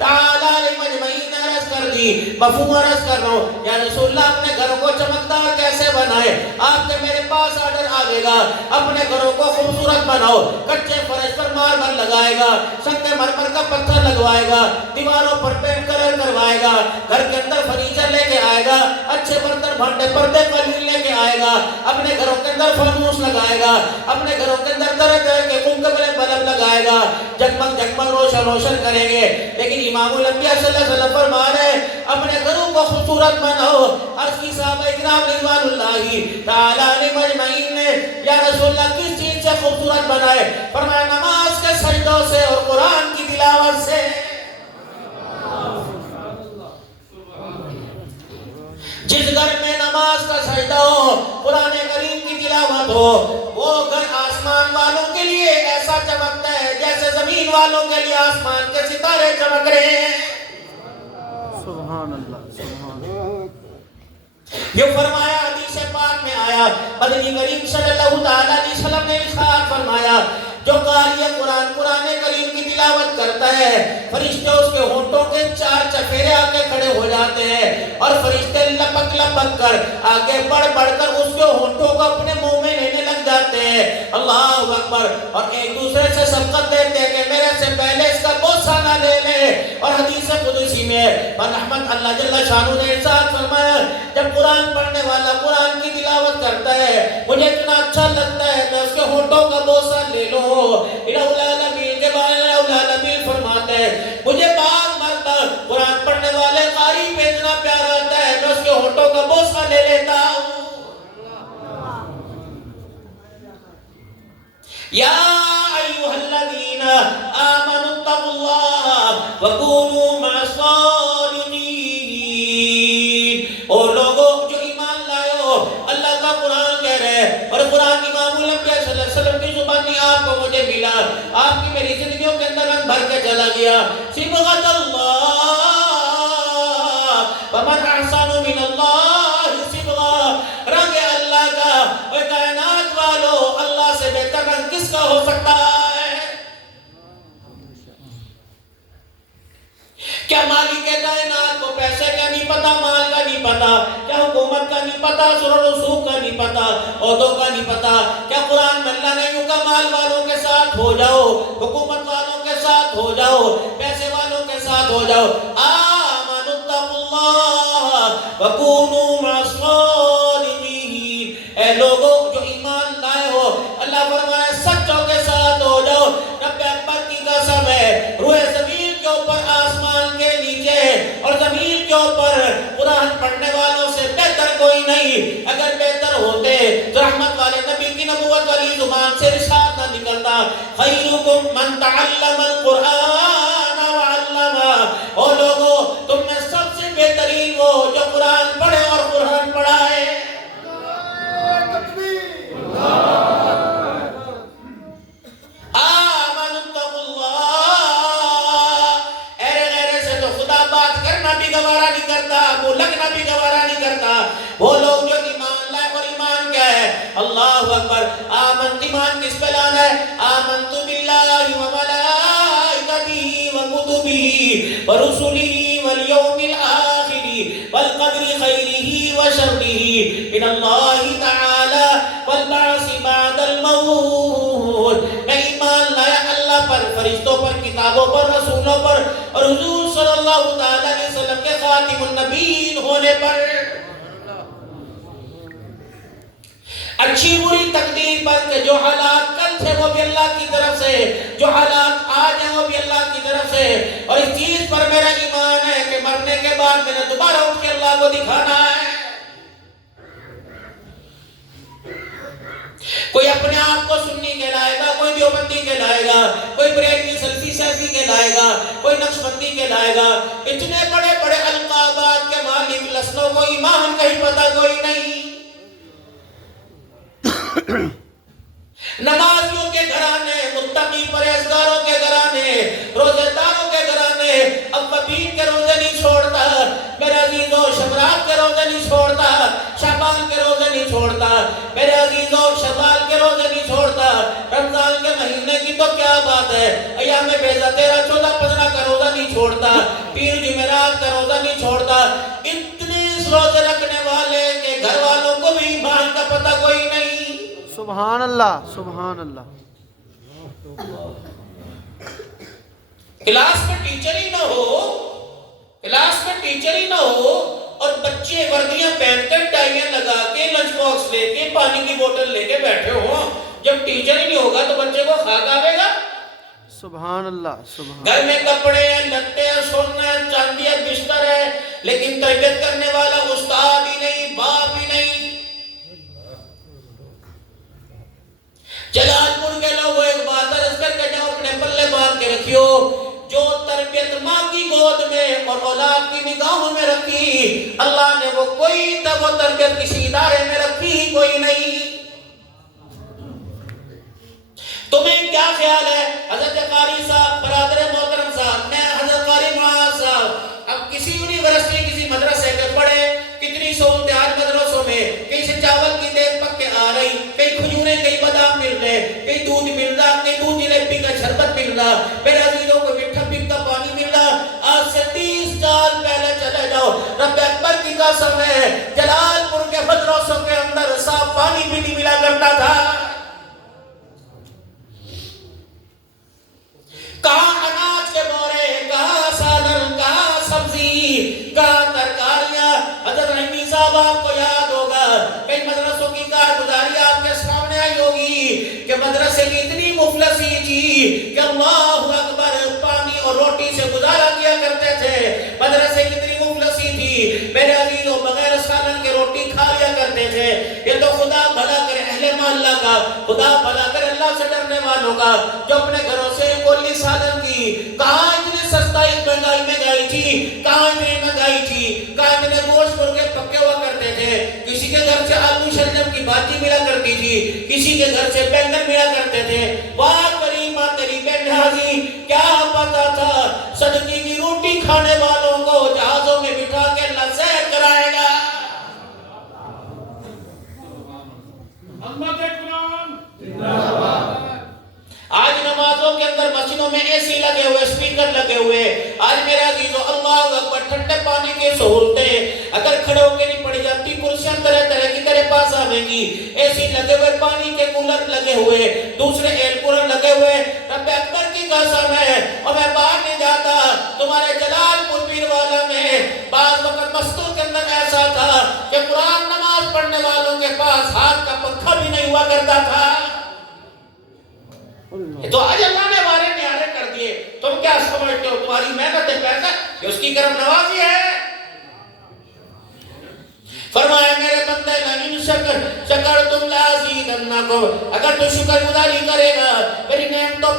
تعالیٰ علیہ مجمعین عرض کر دی, مفہوم عرض کر رہا ہوں, یا رسول اللہ اپنے گھروں کو چمکدار کیسے بنائے. آپ کے میرے پاس آرڈر آئے گا, اپنے گھروں کو خوبصورت بناؤ, کچے فرش پر ماربل لگائے گا, سنگ مرمر کا پتھر لگوائے گا, دیواروں پر پینٹ کلر کروائے گا, گھر کے اندر فرنیچر لے کے آئے گا, اچھے برتن بھانڈے پردے قلیل لے کے آئے گا, اپنے گھروں کے اندر فانوس لگائے گا, اپنے گھروں کے اندر طرح طرح کے قمقمے بلب لگائے گا, جگمگ جگمگ روشن روشن کریں گے. لیکن امام الانبیاء صلی اللہ علیہ وسلم فرما رہے اپنے گھروں کو خوبصورت بناؤ. عرض کی صحابہ اکرام رضوان اللہ تعالیٰ علیہ مجمعین نے, یا رسول اللہ کس چیز سے خوبصورت بنائے؟ فرمایا نماز کے سجدوں سے اور قرآن کی تلاوت سے. جس گھر میں نماز کا سجدہ ہو, قرآن کریم کی تلاوت ہو, وہ گھر آسمان والوں کے لیے ایسا چمکتا ہے جیسے زمین والوں کے لیے آسمان کے ستارے چمک رہے ہیں. سبحان اللہ, سبحان اللہ. یہ فرمایا حدیث پاک میں آیا, مدنی کریم صلی اللہ تعالیٰ علیہ وسلم نے ارشاد فرمایا, جو قاری قرآن قرآن کریم کی تلاوت کرتا ہے, فرشتے اس کے ہونٹوں کے 4 چفیرے آ کے کھڑے ہو جاتے ہیں, اور فرشتے لپک لپک کر آگے بڑھ بڑھ کر اس کے ہونٹوں کو اپنے منہ میں لینے لگ جاتے ہیں. اللہ اکبر. اور ایک دوسرے سے سبقت دیتے ہیں کہ میرے سے پہلے اس کا بوسہ نہ لے لے. اور حدیث قدسی میں رحمت اللہ جل شانہ نے ارشاد فرمایا, جب قرآن پڑھنے والا قرآن کی تلاوت کرتا ہے, مجھے اتنا اچھا لگتا ہے میں اس کے ہونٹوں کا بوسہ لے لوں. الہ العالمین کے بارے الہ العالمین فرماتے ہیں, مجھے بعض مرتبہ قرآن پڑھنے والے قاری پہ اتنا پیار آتا ہے میں اس کے ہونٹوں کا بوسہ لے لیتا ہوں. یا ایھا الذین آمنوا اتقوا اللہ وکونوا مع الصادقین. او لوگوں جو ایمان لائے ہو, اللہ کا قرآن کہہ رہے ہیں, اور قرآن امام الانبیاء صلی اللہ علیہ وسلم کی زبانی آپ کو مجھے ملا, آپ کی میری زندگیوں کے اندر رنگ بھر کے چلا گیا. صبغۃ اللہ ومن احسن من اللہ صبغہ. پتا، سورہ رسوخ کا نہیں پتا، عہدوں کا نہیں پتا. کیا قرآن میں اللہ نے یوں کہا مال والوں کے ساتھ ہو جاؤ، حکومت والوں کے ساتھ ہو جاؤ، پیسے والوں کے ساتھ ہو جاؤ. آمنوا اتقوا اللہ وکونوا مع الصادقین. اے لوگوں جو ایمان لائے ہو، اللہ فرمایا سچوں کے ساتھ ہو جاؤ. رب اکبر کی قسم ہے، روئے زمین کے اوپر، آسمان کے نیچے اور زمین کے اوپر قرآن پڑھنے والوں سے بہتر کوئی نہیں. اگر بہتر ہوتے تو رحمت والے نبی کی نبوت والی زبان سے ارشاد نہ نکلتا خیرکم من تعلم القرآن وعلمہ. او لوگوں تم میں سب سے بہترین وہ جو قرآن پڑھے اور قرآن پڑھائے. وہ لوگ جو ایمان لائے، اور ایمان کیا ہے؟ اللہ اکبر. آمنت، ایمان کس پہ لانا ہے؟ آمنت باللہ وملائکتہ وکتبہ ورسلہ والیوم الآخر والقدر خیرہ وشرہ من اللہ تعالی والبعث بعد الموت. میں ایمان لایا اللہ پر، فرشتوں پر، کتابوں پر، رسولوں پر، اور حضور صلی اللہ تعالی علیہ وسلم کے خاتم النبیین ہونے پر. اچھی بری تقدیر پر کہ جو حالات کل تھے وہ بھی اللہ کی طرف سے، جو حالات آج ہیں وہ بھی اللہ کی طرف سے. اور اس چیز پر میرا ایمان ہے کہ مرنے کے بعد میں نے دوبارہ اٹھ کے اللہ کو دکھانا ہے. کوئی اپنے آپ کو سنی کہلائے گا، کوئی دیوبندی کہلائے گا، کوئی بریلوی سلفی سیفی کہلائے گا، کوئی نقشبندی کہلائے گا. اتنے بڑے بڑے القابات کے مالک لسنوں کو ایمان کا ہی پتہ کوئی نہیں. نمازیوں کے گھرانے، متقی پرہیزگاروں کے گھرانے، روزے داروں کے گھرانے. اوابین کے روزے نہیں چھوڑتا میرے عزیزوں، شمرات کے روزے نہیں چھوڑتا، شعبان کے روزے نہیں چھوڑتا میرے عزیزوں، شوال کے روزے نہیں چھوڑتا. رمضان کے مہینے کی تو کیا بات ہے، ایام بیضا 13، 14، 15 کا روزہ نہیں چھوڑتا، پیر جمعرات کا روزہ نہیں چھوڑتا. اتنے روزے رکھنے والے کے گھر والوں کو بھی ایمان کا پتہ کوئی نہیں. سبحان اللہ، سبحان اللہ. کلاس میں ٹیچر ہی نہ ہو، کلاس میں ٹیچر ہی نہ ہو، اور بچے وردیاں پہن کر ٹائیاں لگا کے لنچ باکس لے کے پانی کی بوتل لے کے بیٹھے ہوں. جب ٹیچر ہی نہیں ہوگا تو بچے کو خاک آوے گا. سبحان اللہ، سبحان. گھر میں کپڑے ہیں، لتے ہیں، سونا ہے، چاندی ہے، بستر ہے، لیکن تربیت کرنے والا استاد ہی نہیں، باپ ہی نہیں. جلال پور کے لوگوں ایک بات عرض کر کے جاؤ، اپنے پلے باندھ کے رکھیو. جو تربیت ماں کی گود میں اور اولاد کی نگاہوں میں رکھی اللہ نے، وہ کوئی تب وہ تربیت کسی ادارے میں رکھی ہی کوئی نہیں. تمہیں کیا خیال ہے حضرت قاری صاحب، برادر محترم صاحب، میں حضرت قاری معاذ صاحب، اب کسی یونیورسٹی کسی مدرسے کے پڑھے، کتنی سہولتیں آج مدرسوں میں، کہیں سے چاول کی دیگ پک کے آ رہی، کہیں کھجوریں، کہیں بادام مل رہے، کہیں دودھ مل رہا، کہیں دودھ جلیبی کا شربت مل رہا، میرے عزیزوں کو میٹھا پیتا پانی مل رہا. آج سے 30 سال پہلے چلے جاؤ، رب اکبر کی قسم ہے جلال پور کے مدرسوں کے اندر صاف پانی بھی نہیں ملا کرتا تھا. کہاں اناج کے بورے، کہاں سالن، کہاں سبزی، کہاں ترکاریاں. حضرت رحمی صاحب آپ کو یاد ہوگا، کئی مدرسوں کی کارگزاری آپ کے سامنے آئی ہوگی کہ مدرسے کی اتنی مفلسی تھی کہ اللہ اکبر، پانی اور روٹی سے گزارا کیا کرتے تھے. مدرسے کی اتنی مفلسی تھی میرے عزیزوں، بغیر سالن کے روٹی کھا لیا کرتے تھے. یہ تو خدا بھلا کرے اہل محلہ کا، خدا بھلا کرے اللہ سے ڈرنے والوں کا، جو اپنے گھروں سے کولی سالن کی. کہاں اتنی سستا مہنگائی تھی، کہاں اتنی مہنگائی تھی، کہاں اتنے گوشت مرغے پکے ہوا کرتے تھے. کسی کے گھر سے آلو شلجم کی بھاجی ملا کرتی تھی، کسی کے گھر سے بینگن ملا کرتے تھے. واہ کریمہ تیری بے نیازی، کیا پتا تھا صدقے کی روٹی کھانے والوں کو جہازوں میں بٹھا کے اللہ سیر کرائے گا. آج نمازوں کے اندر مسجدوں میں اے سی لگے ہوئے، اسپیکر لگے ہوئے. آج میرے عزیزوں اللہ اکبر، ٹھنڈے پانی کی سہولتیں اگر کھڑے ہو کے نہیں پڑی جاتی، کرسی خوشیاں طرح طرح کی تیرے پاس آویں گی، اے سی لگے ہوئے، پانی کے کولر لگے ہوئے، دوسرے ایئر کولر لگے ہوئے، رب اکبر کی قسم ہے اور میں باہر نہیں جاتا۔ تمہارے جلال پور پیر والا میں بعض وقت مستور کے اندر ایسا تھا کہ قرآن نماز پڑھنے والوں کے پاس ہاتھ کا پنکھا بھی نہیں ہوا کرتا تھا۔ یہ تو آج اللہ نے ہمارے نیارے کر دیے، تم کیا سمجھتے ہو تمہاری محنت پیسہ یہ اس کی کرم نوازی ہے؟ فرمایا میرے بندے لئن شکرتم لازیدنکم، اگر تو شکر گزاری کرے گا، میری نعمتوں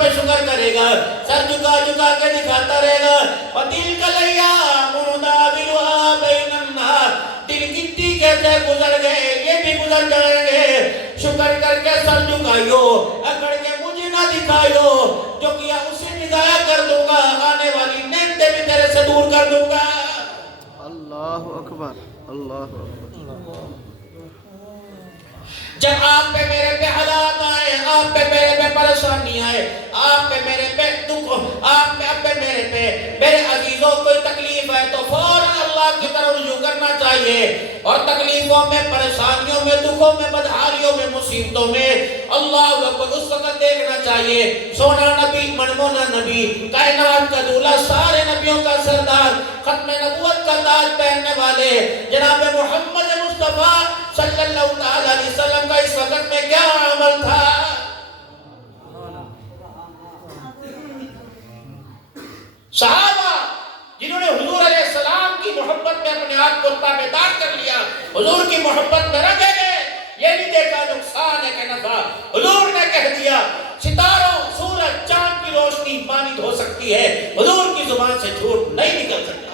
پہ شکر کرے گا، سر جھکا جھکا کے دکھاتا رہے گا، وَتِلْكَ الْأَيَّامُ نُدَاوِلُهَا بَيْنَ النَّاسِ، دن گنتی کیسے گزر گئے یہ بھی گزر جائیں گے، شکر کر کے سر جھکائیو، اکڑ کے مجھے نہ دکھائیو، جو کیا اسے بھی ضائع کر دوں گا، آنے والی نعمتیں بھی تیرے سے دور کر دوں گا۔ اللہ اکبر، اللہ اکبر۔ جب آپ پہ میرے پہ حالات آئے، آپ پہ میرے پہ پریشانی آئے، آپ پہ میرے پہ دکھ، آپ پہ میرے پہ میرے عزیزوں کوئی تکلیف ہے تو فوراً اللہ کی طرف رجوع کرنا چاہیے، اور تکلیفوں میں، پریشانیوں میں، دکھوں میں، بدحالیوں میں، مصیبتوں میں اللہ کو اس وقت دیکھنا چاہیے۔ سونا نبی، منمونا نبی، کائنات کا دولہ، سارے نبیوں کا سردار، ختم نبوت کا تاج پہننے والے جناب محمد مصطفیٰ صلی اللہ علیہ وسلم کا اس وقت میں کیا عمل تھا؟ صحابہ جنہوں نے حضور علیہ السلام کی محبت میں اپنے آپ کو تابعدار کر لیا، حضور کی محبت میں رنگے گئے، یہ نہیں دیکھا نقصان ہے کہ نفع۔ حضور نے کہہ دیا ستاروں، سورج، چاند کی روشنی پانی دھو سکتی ہے، حضور کی زبان سے جھوٹ نہیں نکل سکتا۔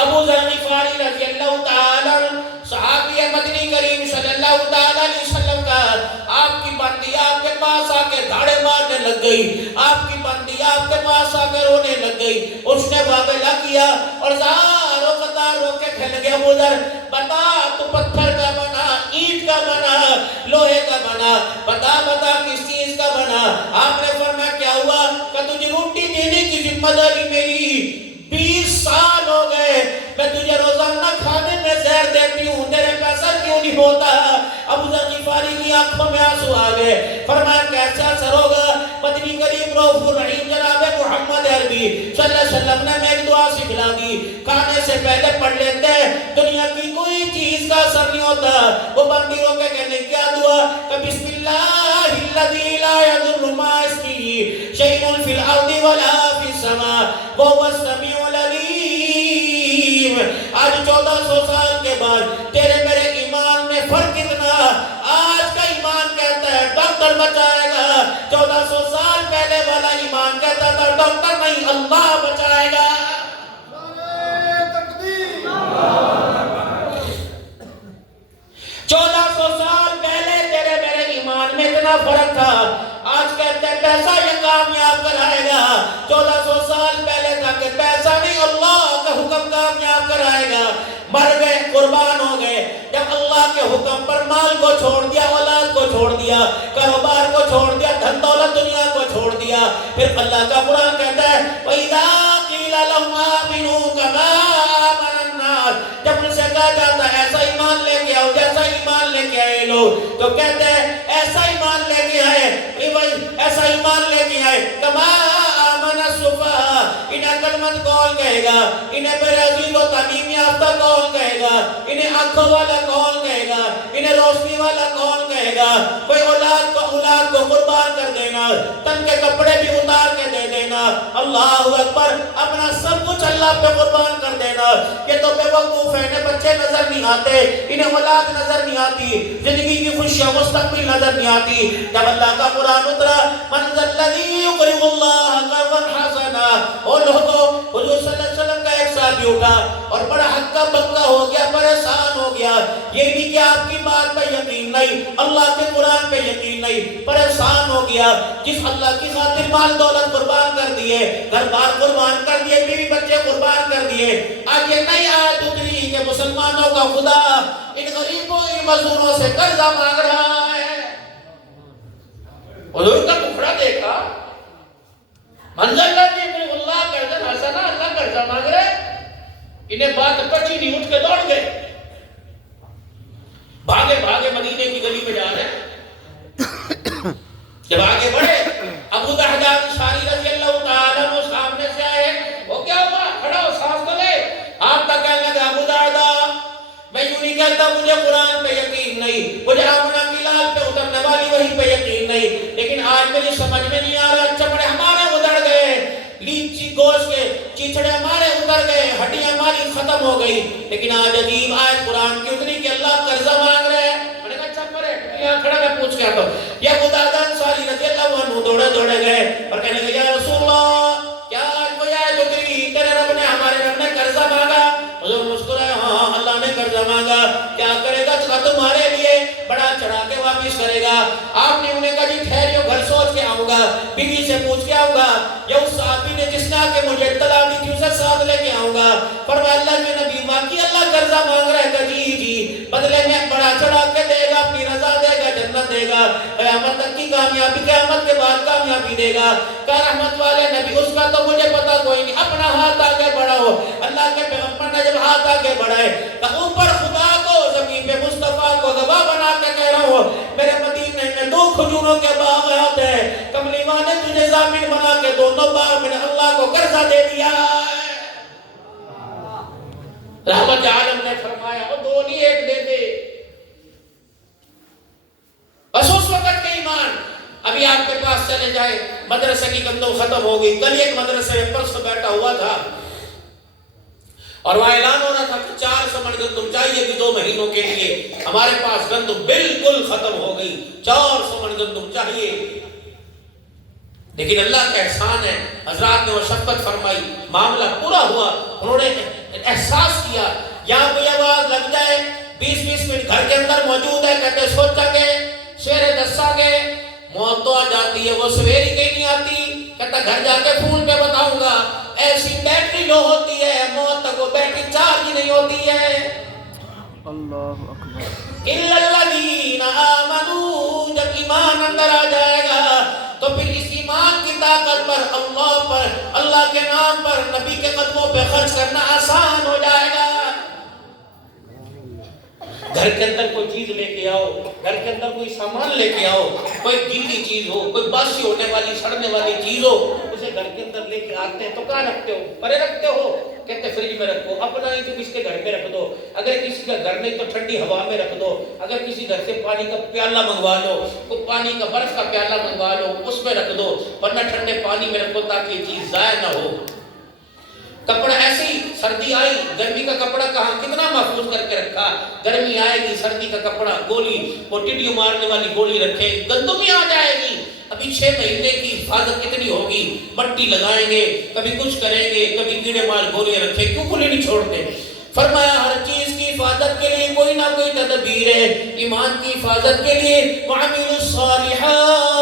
ابو ذر غفاری رضی اللہ تعالی صحابی مدنی کریم صلی اللہ تعالی علیہ وسلم کا، آپ کی بندی آپ کے پاس آ کے دھاڑے مارنے لگ گئی، آپ کی بندی آپ کے پاس آ کے رونے لگ گئی، اس نے واقعہ کیا اور زاروں قطار رو کے کھل گیا، ابو ذر بتا تو پتھر کا بنا، اینٹ کا بنا، لوہے کا بنا، بتا کس چیز کا بنا؟ آپ نے فرمایا کیا ہوا کہ تجھے روٹی دینے کی ذمہ داری میری 20 سال ہو گئے، میں تجھے روزانہ کھانے میں زہر دیتی ہوں، تیرے پیسہ کیوں نہیں ہوتا؟ ابو ذر غفاری کی آنکھوں میں آنسو آ گئے، فرمایا کیسے اثر ہوگا؟ مدنی کریم رؤوف الرحیم جناب محمد عربی صلی اللہ علیہ وسلم نے میں ایک دعا سکھلا دی، کھانے سے پہلے پڑھ لیتے، دنیا کی کوئی چیز کا اثر نہیں ہوتا۔ وہ بندی رو کے کہنے کیا دعا کہ بسم اللہ الذی لا یضر مع اسمہ شیء فی الارض ولا فی السماء وهو السمیع العلیم۔ آج 1400 سال کے بعد تیرے میرے ایمان میں فرق اتنا، آج کا ایمان کہتا ہے ڈاکٹر بچائے گا، 1400 سال پہلے والا ایمان کہتا تھا ڈاکٹر نہیں اللہ بچائے گا۔ 1400 سال پہلے تیرے میرے ایمان میں اتنا فرق تھا، آج کہتے ہیں پیسہ یہ کامیاب کرائے گا، 1400 سال پہلے تھا کہ پیسہ نہیں اللہ کا حکم کامیاب کرائے گا۔ مر گئے، قربان ہو گئے، جب اللہ کے حکم پر مال کو چھوڑ دیا، اولاد کو چھوڑ دیا، کاروبار کو چھوڑ دیا، دھن دولت دنیا کو چھوڑ دیا، پھر اللہ کا قرآن کہتا ہے وَإِذَا قِيلَ لَهُمْ آمِنُوا كَمَا آمَنَ النَّاسُ، جب ان سے کہا جاتا ہے ایسا ایمان لے کے آؤ جیسا ایمان لے کے آئے لوگ، تو کہتے ہیں ایسا ایمان لے کے آئے، ایسا ایمان لے کے آئے کما آمن السفہاء، انہیں عقلمند کون کہے گا، انہیں برازیل و تعلیم یافتہ کون کہے گا، انہیں آنکھوں والا کون کہے گا، انہیں روشنی والا کون کہے گا؟ کوئی اولاد کو قربان کر دینا، تن کے کپڑے بھی اتار کے دے دینا، اللہ اکبر، اپنا سب کچھ اللہ پہ قربان کر دینا، یہ تو بے وقوف ہے، انہیں بچے نظر نہیں آتے، انہیں اولاد نظر نہیں آتی، زندگی کی خوشیاں مستقبل نظر نہیں آتی۔ جب اللہ کا قرآن اترا من ذا الذی یقرض اللہ قرضا حسنا، اور لوگوں حضور صلی اللہ علیہ وسلم کا ایک صحابی اٹھا اور بڑا ہکا بکا ہو گیا، پریشان ہو گیا، یہ نہیں کہ آپ کی بات پہ یقین نہیں، اللہ کے قرآن پہ یقین نہیں، پریشان ہو گیا، جس اللہ کی خاطر مال دولت قربان کر دیے، گھر بار قربان کر دیے، بیوی بچے قربان کر دیے، آج یہ نئی آیت اتری کہ مسلمانوں کا خدا ان غریبوں ان مزدوروں سے قرضہ مانگ رہا ہے۔ حضور کا ٹکڑا دیکھا، منظر اللہ جی اللہ قرضہ حسنا، اللہ قرضہ مانگ رہے، بات پچی نہیں، اٹھ کے دوڑ گئے، بھاگے بھاگے مدینے کی گلی میں جا رہے ہیں۔ جب آگے بڑھے ابو دحدہ انصاری رضی اللہ تعالیٰ عنہ سامنے سے آئے، وہ کیا ہوا؟ کھڑا ہو، سانس تو لے۔ آپ تک کہنے لگا ابو دحدہ میں یوں نہیں کہتا مجھے قرآن پہ یقین نہیں، مجھے آمنہ کی لال پہ اترنے والی وحی پہ یقین نہیں، لیکن آج میری سمجھ میں نہیں آ رہا، چمڑے ہمارے ادھڑ گئے، لیچی گوشت کے چیچڑے ہمارے اتر گئے، ہڈیاں ہماری ختم ہو گئی، لیکن آج عجیب آیت قرآن کی اتری کہ اللہ قرضہ مانگ رہے ہیں۔ میں نے کہا اچھا کرے یہاں کھڑا میں پوچھ کے آتا ہوں۔ یہ ابو دحدہ انصاری رضی اللہ عنہ دوڑے گئے اور کہنے لگے یا رسول اللہ کیا آج کوئی آیت اتری تیرے رب نے ہمارے رب نے قرضہ مانگا؟ حضور مسکرائے ہاں اللہ نے قرضہ مانگا، کیا کرے گا؟ تمہارے لیے بڑا چڑھا کے واپس کرے گا۔ آپ نے انہیں کہا جی ٹھہریو، گھر سوچ کے آؤں گا، بیوی سے پوچھ کے آؤں گا، یا اس صحابی نے جس نے آ کے مجھے اطلاع دی تھی اسے ساتھ لے کے آؤں گا۔ فرمایا اللہ کے نبی واقعی اللہ قرضہ مانگ رہے گا، جی جی بدلے میں بڑا چڑھا کے دے گا، اپنی رضا دے گا، جنت دے گا، قیامت تک کی کامیابی، قیامت کے بعد کامیابی دے گا۔ کہ رحمت والے نبی اس کا تو مجھے پتا کوئی نہیں، اپنا ہاتھ آگے بڑھاؤ۔ اللہ کے پیغمبر نے جب ہاتھ آگے بڑھائے تو اوپر خدا کو زمین پہ مصطفیٰ کو گواہ بنا کے کہہ رہا ہوں میرے مدینے میں 2 کھجوروں کے باغات ہیں، کملی ماں نے تجھے ضامن بنا کے دونوں باغ میں نے اللہ کو قرضہ دے دیا ہے۔ رحمت عالم نے فرمایا وہ 2 نہیں 1 دے دے، بس اس وقت کے ایمان ابھی آپ کے پاس چلے جائے۔ مدرسے کی گندم ختم ہو گئی، کل ایک مدرسے میں پرسوں بیٹھا ہوا تھا اور وہ اعلان ہو رہا تھا کہ 400 من گندم چاہیے کہ 2 مہینوں کے لیے، ہمارے پاس گندم بالکل ختم ہو گئی، 400 من گندم چاہیے۔ لیکن اللہ کا احسان ہے، حضرات نے وہ شفقت فرمائی، معاملہ پورا ہوا، انہوں نے احساس کیا یہاں کوئی آواز لگ جائے 20-20 منٹ گھر کے اندر موجود ہے، کہتے سوچا گے سویرے 10 گے موت تو آ جاتی ہے، وہ سویری کہیں نہیں آتی، کہتا گھر جا کے فون پہ بتاؤں گا، ایسی بیٹری لو ہوتی ہے موت تک وہ بیٹری چارج ہی نہیں ہوتی ہے۔ اللہ اکبر۔ اِلَّا الَّذِينَ آمَنُوا جب ایمان اندر آ جائے گا تو پھر اس ایمان کی طاقت پر اللہ کے نام پر نبی کے قدموں پہ خرچ کرنا آسان ہو جائے گا۔ گھر کے اندر کوئی چیز لے کے آؤ، گھر کے اندر کوئی سامان لے کے آؤ، کوئی گیلی چیز ہو، کوئی باسی ہونے والی سڑنے والی چیز ہو، اسے گھر کے اندر لے کے آتے ہیں تو کہاں رکھتے ہو؟ پرے رکھتے ہو؟ کہتے فریج میں رکھو، اپنا نہیں تو کسی کے گھر میں رکھ دو، اگر کسی کا گھر نہیں تو ٹھنڈی ہوا میں رکھ دو، اگر کسی گھر سے پانی کا پیالہ منگوا لو، کوئی پانی کا برف کا پیالہ منگوا لو اس میں رکھ دو، ورنہ ٹھنڈے پانی میں رکھو تاکہ یہ چیز ضائع نہ ہو۔ کپڑا ایسی سردی آئی، گرمی کا کپڑا کہاں کتنا محفوظ کر کے رکھا، گرمی آئے گی سردی کا کپڑا گولی وہ ٹڈیوں مارنے والی گولی رکھے، گندم ہی آ جائے گی، ابھی 6 مہینے کی حفاظت کتنی ہوگی، مٹی لگائیں گے، کبھی کچھ کریں گے، کبھی کیڑے مار گولیاں رکھے، کیوں کھلی نہیں چھوڑتے؟ فرمایا ہر چیز کی حفاظت کے لیے کوئی نہ کوئی تدبیر ہے، ایمان کی حفاظت کے لیے وَعَمِلُوا الصَّالِحَاتِ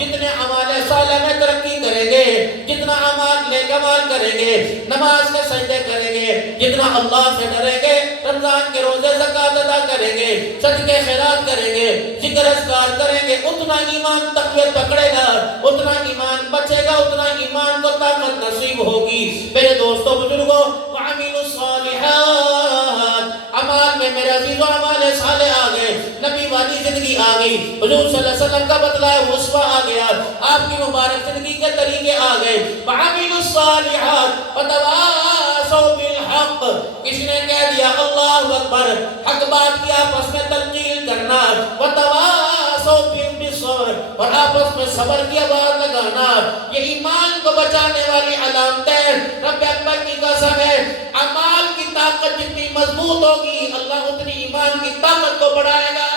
جتنے اعمال صالح میں ترقی کریں گے، جتنا اعمال نیک اعمال کریں گے، نماز کے سجدے کریں گے، جتنا اللہ سے ڈریں گے، رمضان کے روزے زکوٰۃ ادا کریں گے، صدقے خیرات کریں گے، ذکر اذکار کریں گے، اتنا ایمان تقویت پکڑے گا، اتنا ایمان بچے گا، اتنا ایمان کو طاقت نصیب ہوگی۔ میرے دوستوں بزرگوں وَعَمِلُوا الصَّالِحَاتِ اعمال میں میرے عزیزوں اعمال صالح آ گئے، نبی والی زندگی آ گئی، حضور صلی اللہ علیہ وسلم کا بتلایا اسوہ آ گیا، آپ کی مبارک زندگی کے طریقے آ گئے۔ وَعَمِلُوا الصَّالِحَاتِ وَتَوَاصَوْا بِالْحَقِّ کسی نے کہہ دیا اللہ اکبر، حق بات کی آپس میں تلقین کرنا، وَتَوَاصَوْا بِالصَّبْرِ اور آپس میں صبر کی آواز لگانا، یہ ایمان کو بچانے والی علامتیں۔ رب اکبر کی قسم ہے اعمال کی طاقت جتنی مضبوط ہوگی اللہ اتنی ایمان کی طاقت کو بڑھائے گا۔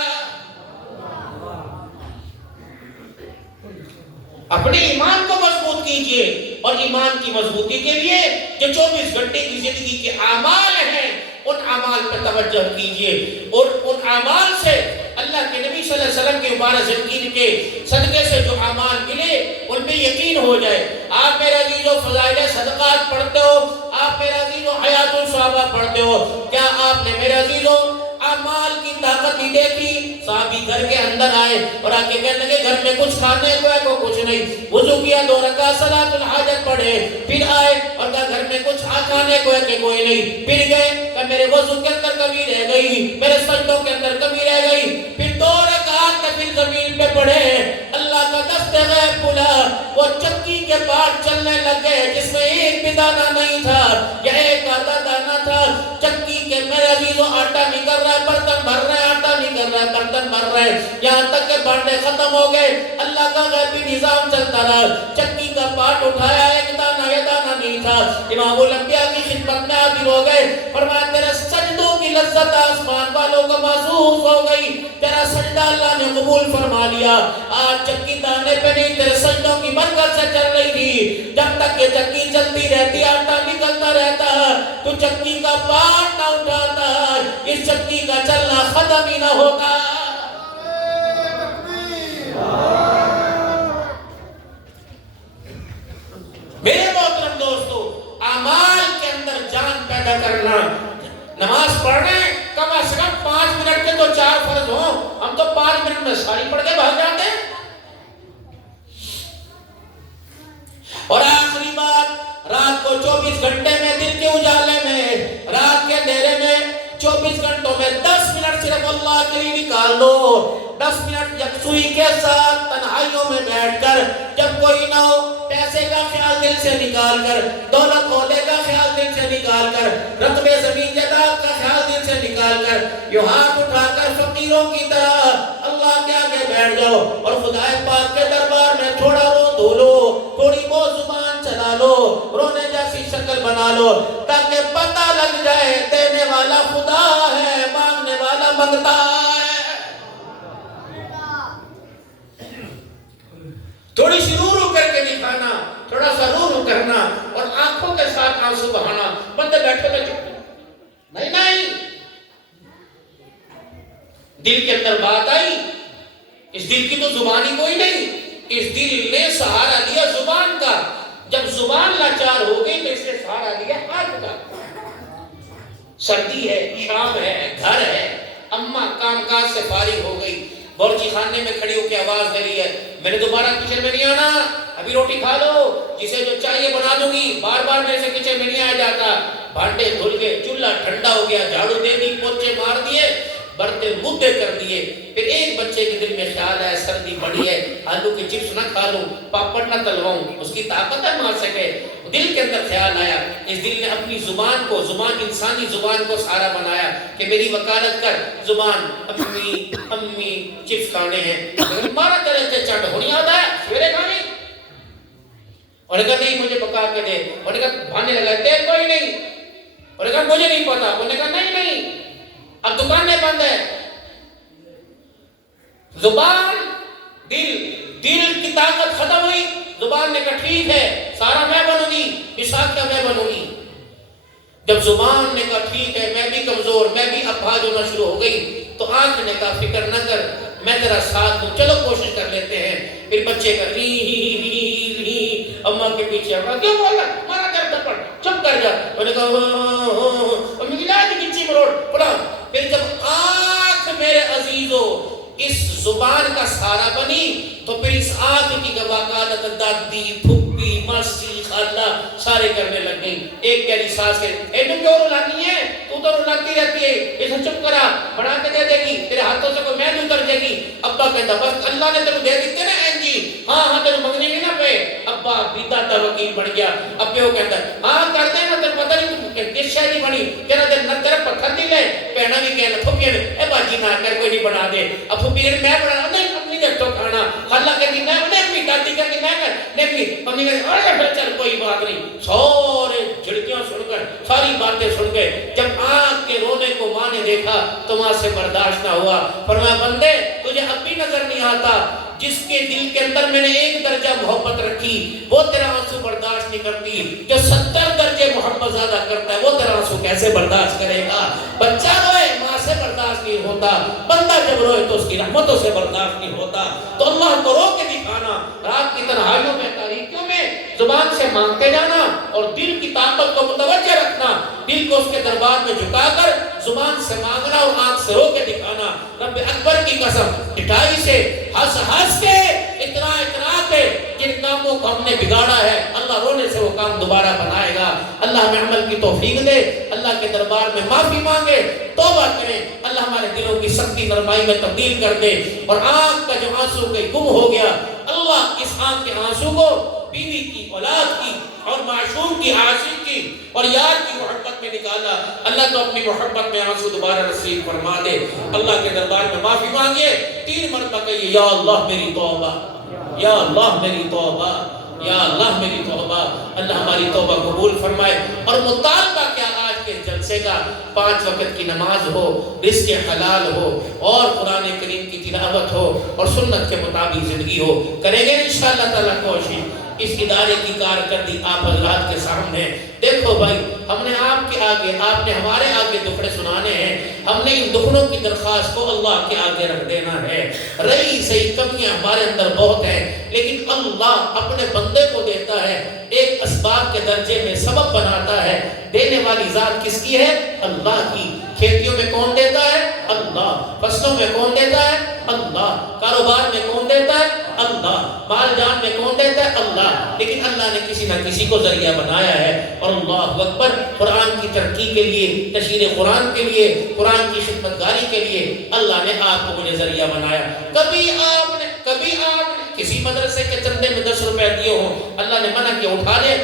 اپنے ایمان کو مضبوط کیجئے اور ایمان کی مضبوطی کے لیے جو 24 گھنٹے کی زندگی کے اعمال ہیں ان اعمال پر توجہ کیجئے اور ان اعمال سے اللہ کے نبی صلی اللہ علیہ وسلم کے مبارک زندگی کے صدقے سے جو اعمال ملے ان پہ یقین ہو جائے۔ آپ میرے عزیزو فضائل صدقات پڑھتے ہو، آپ میرے عزیزو حیات الصحابہ پڑھتے ہو، کیا آپ نے میرے عزیزو اعمال کی طاقت بھی دیکھی؟ صحابی گھر کے اندر آئے اور آ کے کہنے لگے گھر میں کچھ کھانے کو ہے کو کچھ نہیں. وضو کیا 2 رکعت صلاۃ الحاجت پڑھے, پھر آئے اور کہا گھر میں کچھ کھانے کو ہے کہ کوئی نہیں. پھر گئے کہ میرے وضو کے اندر کمی رہ گئی, میرے سجدوں کے اندر کمی رہ گئی. پھر 2 رکعت پھر زمین پہ پڑھے, اللہ کا دست غیب کھلا, وہ چکی کے پارٹ چلنے لگے جس میں ایک بھی دانہ نہیں تھا یا ایک آدھا دانہ تھا. چکی کے میرے عزیزوں آٹا نکل رہا ہے, برتن بھر رہے ہیں, آٹا نکل رہا ہے, برتن بھر رہے ہیں, یہاں تک کہ بانڈے ختم ہو گئے. اللہ کا غیبی نظام چلتا رہا. چکی کا پارٹ اٹھایا, ایک دانہ یہ دانہ نہیں تھا. امام الانبیاء کی خدمت میں حاضر ہو گئے, فرمایا تیرے سجدوں کی لذت آسمان والوں کو محسوس ہو گئی, تیرا سجدہ اللہ نے قبول فرما لیا. آج چکی دانے پہ نہیں, تیرے سجدوں کی برکت سے چل رہی تھی. جب تک یہ چکی چلتی رہتی, آٹا نکلتا رہتا, تو چکی کا پارٹ نہ اٹھاتا, اس چکی کا چلنا ختم ہی نہ ہوتا. میرے محترم دوستو, اعمال کے اندر جان پیدا کرنا. نماز پڑھ رہے ہیں, کم از کم 5 منٹ کے تو 4 فرض ہوں, ہم تو 5 منٹ میں ساری پڑھ کے بھاگ جاتے ہیں. اور آخری بات, رات کو 24 گھنٹے میں, دن کے اجالے میں, رات کے اندھیرے میں 24 گھنٹوں میں 10 منٹ صرف اللہ کے لیے نکال دو. 10 منٹ یکسوئی کے ساتھ تنہائیوں میں بیٹھ کر, جب کوئی نہ ہو, پیسے کا خیال دل سے نکال کر, دولت عہدے کا خیال دل سے نکال کر, رقبے زمین جائیداد کا خیال دل سے نکال کر, یہ ہاتھ اٹھا کر فقیروں کی طرح اللہ کے آگے بیٹھ جاؤ اور خدا پاک کے دربار میں تھوڑا رو دھو لو, تھوڑی بہت زبان چلا لو, رونے جیسی شکل بنا لو, تاکہ پتہ لگ جائے دینے والا خدا ہے, مانگنے والا منگتا ہے. تھوڑی سی رو رو کر کے دکھانا, تھوڑا سا رو رو کرنا اور آنکھوں کے ساتھ آنسو بہانا. بندے بیٹھے تو چپ نہیں, نہیں, دل کے اندر بات آئی, اس دل کی تو زبان ہی کوئی نہیں, اس دل نے سہارا دیا زبان کا. جب زبان لاچار ہو گئی تو اس نے سہارا دیا ہاتھ کا. سردی ہے, شام ہے, گھر ہے, اماں کام کاج سے فارغ ہو گئی, بورچی خانے میں کھڑی ہو کے آواز دے رہی ہے, میں نے دوبارہ کچن میں نہیں آنا, ابھی روٹی کھا لو, جسے جو چاہیے بنا دوں گی, بار بار میرے سے کچن میں نہیں آیا جاتا. بھانڈے دھل گئے, چولہا ٹھنڈا ہو گیا, جھاڑو دے دی, پوچھے مار دیے, برتن مدے کر دیے. پھر ایک بچے کے دل میں خیال آیا, سردی بڑی ہے, آلو کے چپس نہ کھا لوں, پاپڑ نہ تلواؤں, اس کی طاقت ہے مار سکے. دل کے اندر خیال آیا, اس دل نے اپنی زبان کو, زبان انسانی زبان کو سہارا بنایا کہ میری وکالت کر, زبان امی امی چپس کھانے ہیں, مارا کرے تھے چٹ ہونی آتا ہے سویرے کھانی. اور کہا نہیں مجھے پکا کے دے, اور کہا بھانے لگا تیل کوئی نہیں, اور کہا مجھے نہیں پتا, انہوں نے کہا نہیں نہیں اب دکانیں بند ہے. زبان دل کی طاقت ختم ہوئی. زبان نے کہا ٹھیک ہے, سارا میں بنوں گی, بساکھیا میں بنوں گی. جب زبان نے کہا ٹھیک ہے, میں بھی کمزور, میں بھی افواج ہونا شروع ہو گئی, تو آنکھ نے کہا فکر نہ کر, میں تیرا ساتھ دوں, چلو کوشش کر لیتے ہیں. پھر بچے کا ری اماں کے پیچھے آ کیوں بولا, مارا کر تھپڑ, چپ کر جا. انہوں نے کہا امی گلا دی نیچے مروڑ پڑا. پھر جب آنکھ میرے عزیزو اس زبان کا سہارا بنی, تو پھر اس آنکھ کی وکالت دادی, پھپھی, ماسی, خالہ سارے کرنے لگ گئی. ایک گہری سانس کے, اے تم کیوں رلاتی ہے, تو تو رلاتی رہتی ہے, اسے چپ کرا, بنا کے دے دے گی, تیرے ہاتھوں سے کوئی محنت اتر جائے گی. ابا کہتا بس اللہ نے تیرے دے دیتے نا این جی, ہاں ہاں تیرے منگنے بھی نہ پے. ابا بیتا تا وکیل بن گیا. اب وہ کہتا ہاں کر دے نا, تیرے پتہ نہیں کس شے دی بنی, کہنا دے نہ تیرا پتھر دی لے, پہنا بھی کہنا پھپھی نے اے باجی نہ کر کوئی نہیں بنا دے. اب پھپھی نے میں بنا نہیں, اپنی دے تو کھانا, خالہ کہتی میں بنے, اپنی دادی کہتی میں کر, نہیں اپنی کہتی ارے پھر چل کوئی بات نہیں. سارے جھڑکیاں سن کر, ساری باتیں سن کے, جب آنکھ کے رونے کو ماں نے دیکھا تو ماں سے برداشت نہ ہوا. فرمایا بندے تجھے اب بھی نظر نہیں آتا, جس کے دل کے اندر میں نے 1 درجہ محبت رکھی وہ تیرا آنسو برداشت نہیں کرتی, جو 70 درجے محبت زیادہ کرتا ہے وہ تیرا آنسو کیسے برداشت کرے گا. بچہ روئے ماں سے برداشت نہیں ہوتا, بندہ جب روئے تو اس کی رحمتوں سے برداشت نہیں ہوتا. تو اللہ کو رو کے دکھانا, رات کی تنہائیوں میں, تاریکیوں میں زبان سے مانگتے جانا اور دل کی طاقت کو متوجہ رکھنا، دل کو اس کے دربار میں جھکا کر زبان سے مانگنا اور آنکھ سے رو کے دکھانا۔ رب اکبر کی قسم، ٹھٹائی سے، ہنس کے، اتنا کے جن کاموں کو ہم نے بگاڑا ہے، اللہ رونے سے وہ کام دوبارہ بنائے گا۔ اللہ ہمیں عمل کی توفیق دے، اللہ کے دربار میں معافی مانگے، توبہ کریں، اللہ ہمارے دلوں کی سختی نرمائی میں تبدیل کر دے، اور آنکھ کا جو آنسو کہیں گم ہو گیا، اللہ اس آنکھ کے آنسو کو بیوی کی، اولاد کی اور معشوق کی، عاشق کی اور یار کی محبت میں نکالا۔ اللہ تو اپنی محبت میں آنسو دوبارہ نصیب فرما دے۔ اللہ کے دربار میں معافی مانگے، 3 مرتبہ کہیے یا اللہ میری توبہ، یا اللہ میری توبہ، یا اللہ میری توبہ۔ اللہ ہماری توبہ قبول فرمائے، اور مطالبہ کیا آج کے جلسے کا 5 وقت کی نماز ہو، رزق حلال ہو، اور قرآن کریم کی تلاوت ہو، اور سنت کے مطابق زندگی ہو۔ کریں گے انشاءاللہ تعالیٰ کوشش۔ اس ادارے کی کارکردگی آپ حضرات کے سامنے، دیکھو بھائی، ہم نے آپ کے آگے، آپ نے ہمارے آگے دکھڑے سنانے ہیں، ہم نے ان دکھڑوں کی درخواست کو اللہ کے آگے رکھ دینا ہے۔ رہی صحیح کمیاں ہمارے اندر بہت ہیں، لیکن اللہ اپنے بندے کو دیتا ہے، ایک اسباب کے درجے میں سبب بناتا ہے۔ دینے والی ذات کس کی ہے؟ اللہ کی۔ کھیتیوں میں کون دیتا ہے؟ اللہ۔ فصلوں میں کون دیتا ہے؟ اللہ۔ کاروبار میں کون دیتا ہے؟ اللہ۔ مال جان میں کون دیتا ہے؟ اللہ۔ لیکن اللہ نے کسی نہ کسی کو ذریعہ بنایا ہے، اور اللہ اکبر، قرآن کی ترقی کے لیے، تشہیر قرآن کے لیے، قرآن کی خدمت گاری کے لیے اللہ نے آپ کو مجھے ذریعہ بنایا۔ کبھی آپ نے کسی مدرسے کے چندے میں 10 روپے دیے ہوں، اللہ نے منع کیا اٹھا لے،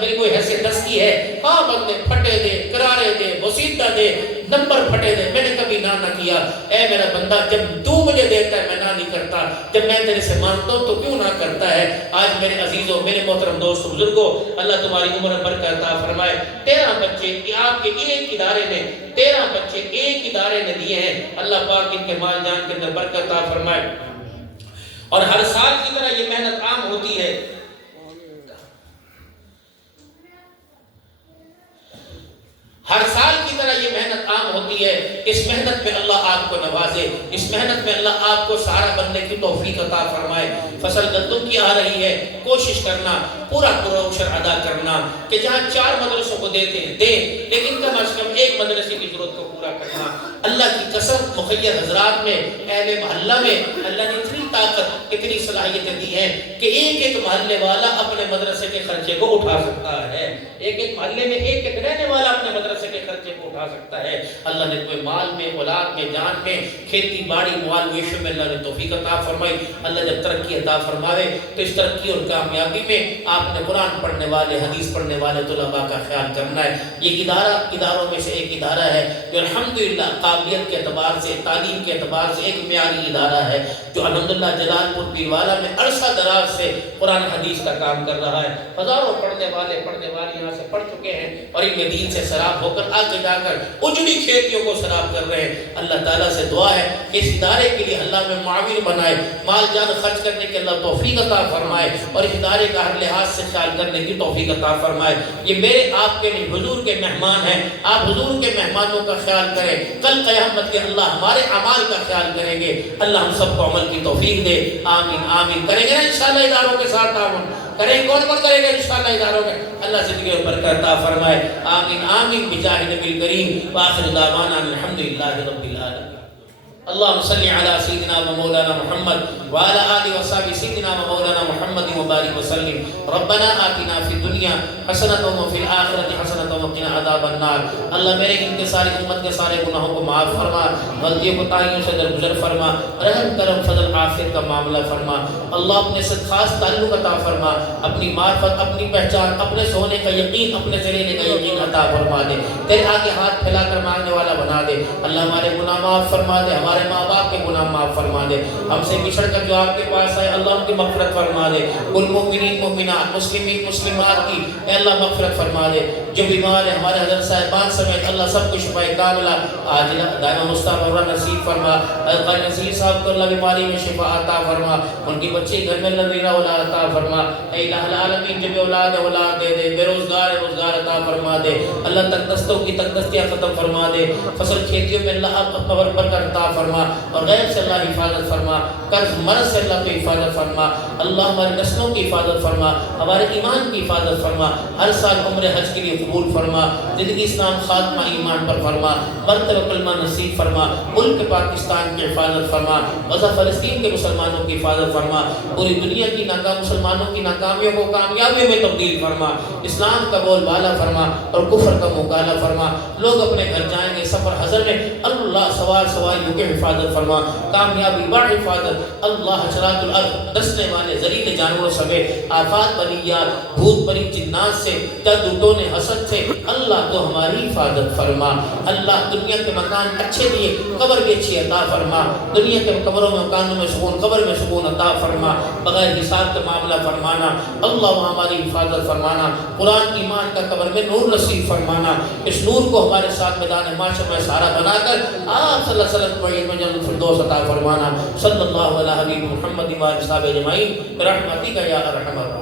میری کوئی حیثیت 10 کی ہے، ہاں بندے پھٹے دے، کرارے دے، وسیدہ دے، نمبر پھٹے دے، میں نے کبھی نہ کیا۔ اے میرا بندہ، جب تو مجھے دیتا ہے میں نہ نہیں کرتا، جب میں تیرے سے مانگتا ہوں تو کیوں نہ کرتا ہے۔ آج میرے عزیزوں، میرے محترم دوستوں، بزرگوں، اللہ تمہاری عمر برکت عطا فرمائے۔ 13 بچے آپ کے ایک ادارے نے، 13 بچے ایک ادارے نے دیے ہیں، اللہ پاک ان کے مال جان کے اندر برکت عطا فرمائے، اور ہر سال کی طرح یہ محنت عام ہوتی ہے۔ ہر سال کی طرح یہ محنت عام ہوتی ہے۔ اس محنت میں اللہ آپ کو نوازے، اس محنت میں اللہ آپ کو سہارا بننے کی توفیق عطا فرمائے۔ فصل گندم کی آ رہی ہے، کوشش کرنا، پورا عشر ادا کرنا، کہ جہاں 4 مدرسوں کو دیتے ہیں دیں، لیکن کم از کم ایک مدرسے کی ضرورت کو پورا کرنا۔ اللہ کی قسم، مخیر حضرات میں، اہل محلہ میں اللہ نے اتنی طاقت، اتنی صلاحیتیں دی ہیں کہ ایک محلے والا اپنے مدرسے کے خرچے کو اٹھا سکتا ہے۔ ایک محلے میں ایک رہنے والا اپنے مدرسے کے خرچے کو اٹھا سکتا ہے۔ اللہ نے کوئی مال میں، اولاد میں، جان میں، کھیتی باڑی، مویشیوں میں اللہ نے توفیق عطا فرمائی۔ اللہ جب ترقی عطا فرماوے تو اس ترقی اور کامیابی میں آپ نے قرآن پڑھنے والے، حدیث پڑھنے والے طلباء کا خیال کرنا ہے۔ یہ اداروں میں سے ایک ادارہ ہے جو الحمدللہ قابلیت کے اعتبار سے، تعلیم کے اعتبار سے ایک معیاری ادارہ ہے، جو الحمدللہ جلال پور پیروالا میں عرصہ دراز سے قرآن حدیث کا کام کر رہا ہے۔ ہزاروں پڑھنے والے یہاں سے پڑھ چکے ہیں، اور ان دین سے سراب ہو کر آگے جا کر اجڑی کھیتیوں کو سراب کر رہے ہیں۔ اللہ تعالیٰ سے دعا ہے کہ اس ادارے کے لیے اللہ میں معاون بنائے، مال جان خرچ کرنے کے اللہ توفیق عطا فرمائے، اور اس ادارے کا ہر لحاظ سے خیال کرنے کی توفیق عطا فرمائے۔ یہ میرے آپ کے نہیں، حضور کے مہمان ہیں، آپ حضور کے مہمانوں کا خیال کریں، کل قیامت کے اللہ ہمارے اعمال کا خیال کریں گے۔ اللہ ہم سب کو عمل کی توفیق دے، آمین آمین۔ کریں گے نا انشاءاللہ اداروں کے ساتھ تعاون؟ کریں، کون کرے گا انشاءاللہ اداروں میں؟ اللہ زندگی میں برکت عطا فرمائے، آمین آمین، بجاہ نبی کریم، وآخر دعوانا الحمدللہ رب العالمین۔ اللهم صل على سيدنا ومولانا محمد وعلى آله وصحبه سيدنا ومولانا محمد وبارك وسلم. ربنا آتنا في الدنيا حسنة وفي الآخرة حسنة وقنا عذاب النار. اللہ میرے ان کے ساری امت کے سارے گناہوں کو معاف فرما، غلطیوں کو تائیوں سے درگزر فرما، رحم کرم فضل عافیت کا معاملہ فرما۔ اللہ اپنے سے خاص تعلق عطا فرما، اپنی معرفت، اپنی پہچان، اپنے سونے کا یقین، اپنے سے لینے کا یقین عطا فرما دے، تیرے آگے ہاتھ پھیلا کر مانگنے والا بنا دے۔ اللہ ہمارے گناہ معاف فرما دے، ہمارے ماں باپ کے گناہ معاف فرما دے، ہم سے بچھڑ کر جو آپ کے پاس آئے اللہ ان کی مغفرت فرما دے، کل مومنین مومنات، مسلمین مسلمات کی اے اللہ مغفرت فرما دے، جو بیمار ہیں ہمارے حضرت صاحبان سمیت اللہ سب کو شفا کاملہ عاجلہ دائمہ مستمرہ نصیب فرما۔ قاری نصیر صاحب کو اللہ بیماری میں شفا عطا فرما، ان کی بچے گھر میں اللہ دینا اولاد عطا فرما۔ اے الہ العالمین، جب اولاد ہے اولاد دے دے، بے روزگار ہے روزگار عطا فرما دے، اللہ تک دستوں کی تک دستیاں ختم فرما دے، فصل کھیتیوں میں اللہ اب برکت عطا فرما اور غیر سے اللہ حفاظت فرما، قرض مرض سے اللہ تو حفاظت فرما، اللہ ہماری نسلوں کی حفاظت فرما، ہمارے ایمان کی حفاظت فرما، ہر سال عمر حج کے لیے قبول فرما، زندگی اسلام خاتمہ ایمان پر فرما، مرتبہ کلمہ نصیب فرما، ملک پاکستان کی حفاظت فرما، غزہ فلسطین کے مسلمانوں کی حفاظت فرما، پوری دنیا کی ناکام مسلمانوں کی ناکامیوں کو کامیابیوں میں تبدیل فرما، اسلام کا بول بالا فرما اور کفر کا مقابلہ فرما، لوگ اپنے گھر جائیں گے سفر حضر میں اللہ سوار سواریوں کی حفاظت فرما، کامیابی بڑھ حفاظت، اللہ حشرات الارض دسنے والے زریل جانوروں سمیت آفات بلیات بھوت پری جنات سے جادو ٹونے حسد سے اللہ تو ہماری حفاظت فرما، اللہ دنیا کے مکان اچھے دیے قبر بھی اچھی عطا فرما، دنیا کے قبروں میں مکانوں میں سکون قبر میں سکون عطا فرما، بغیر حساب کا معاملہ فرمانا، اللہ وہاں ہماری حفاظت فرمانا، قرآن کی ایمان کا قبر میں نور نصیب فرمانا، اس نور کو ہمارے ساتھ میدان معاشر میں سارا بنا کر آپ صلی اللہ علیہ وسلم کو میں جنت الفردوس عطا فرمانا، صلی اللہ علیہ حبیب محمد و آلہ وصحبہ اجمعین برحمتک یا ارحم الراحمین۔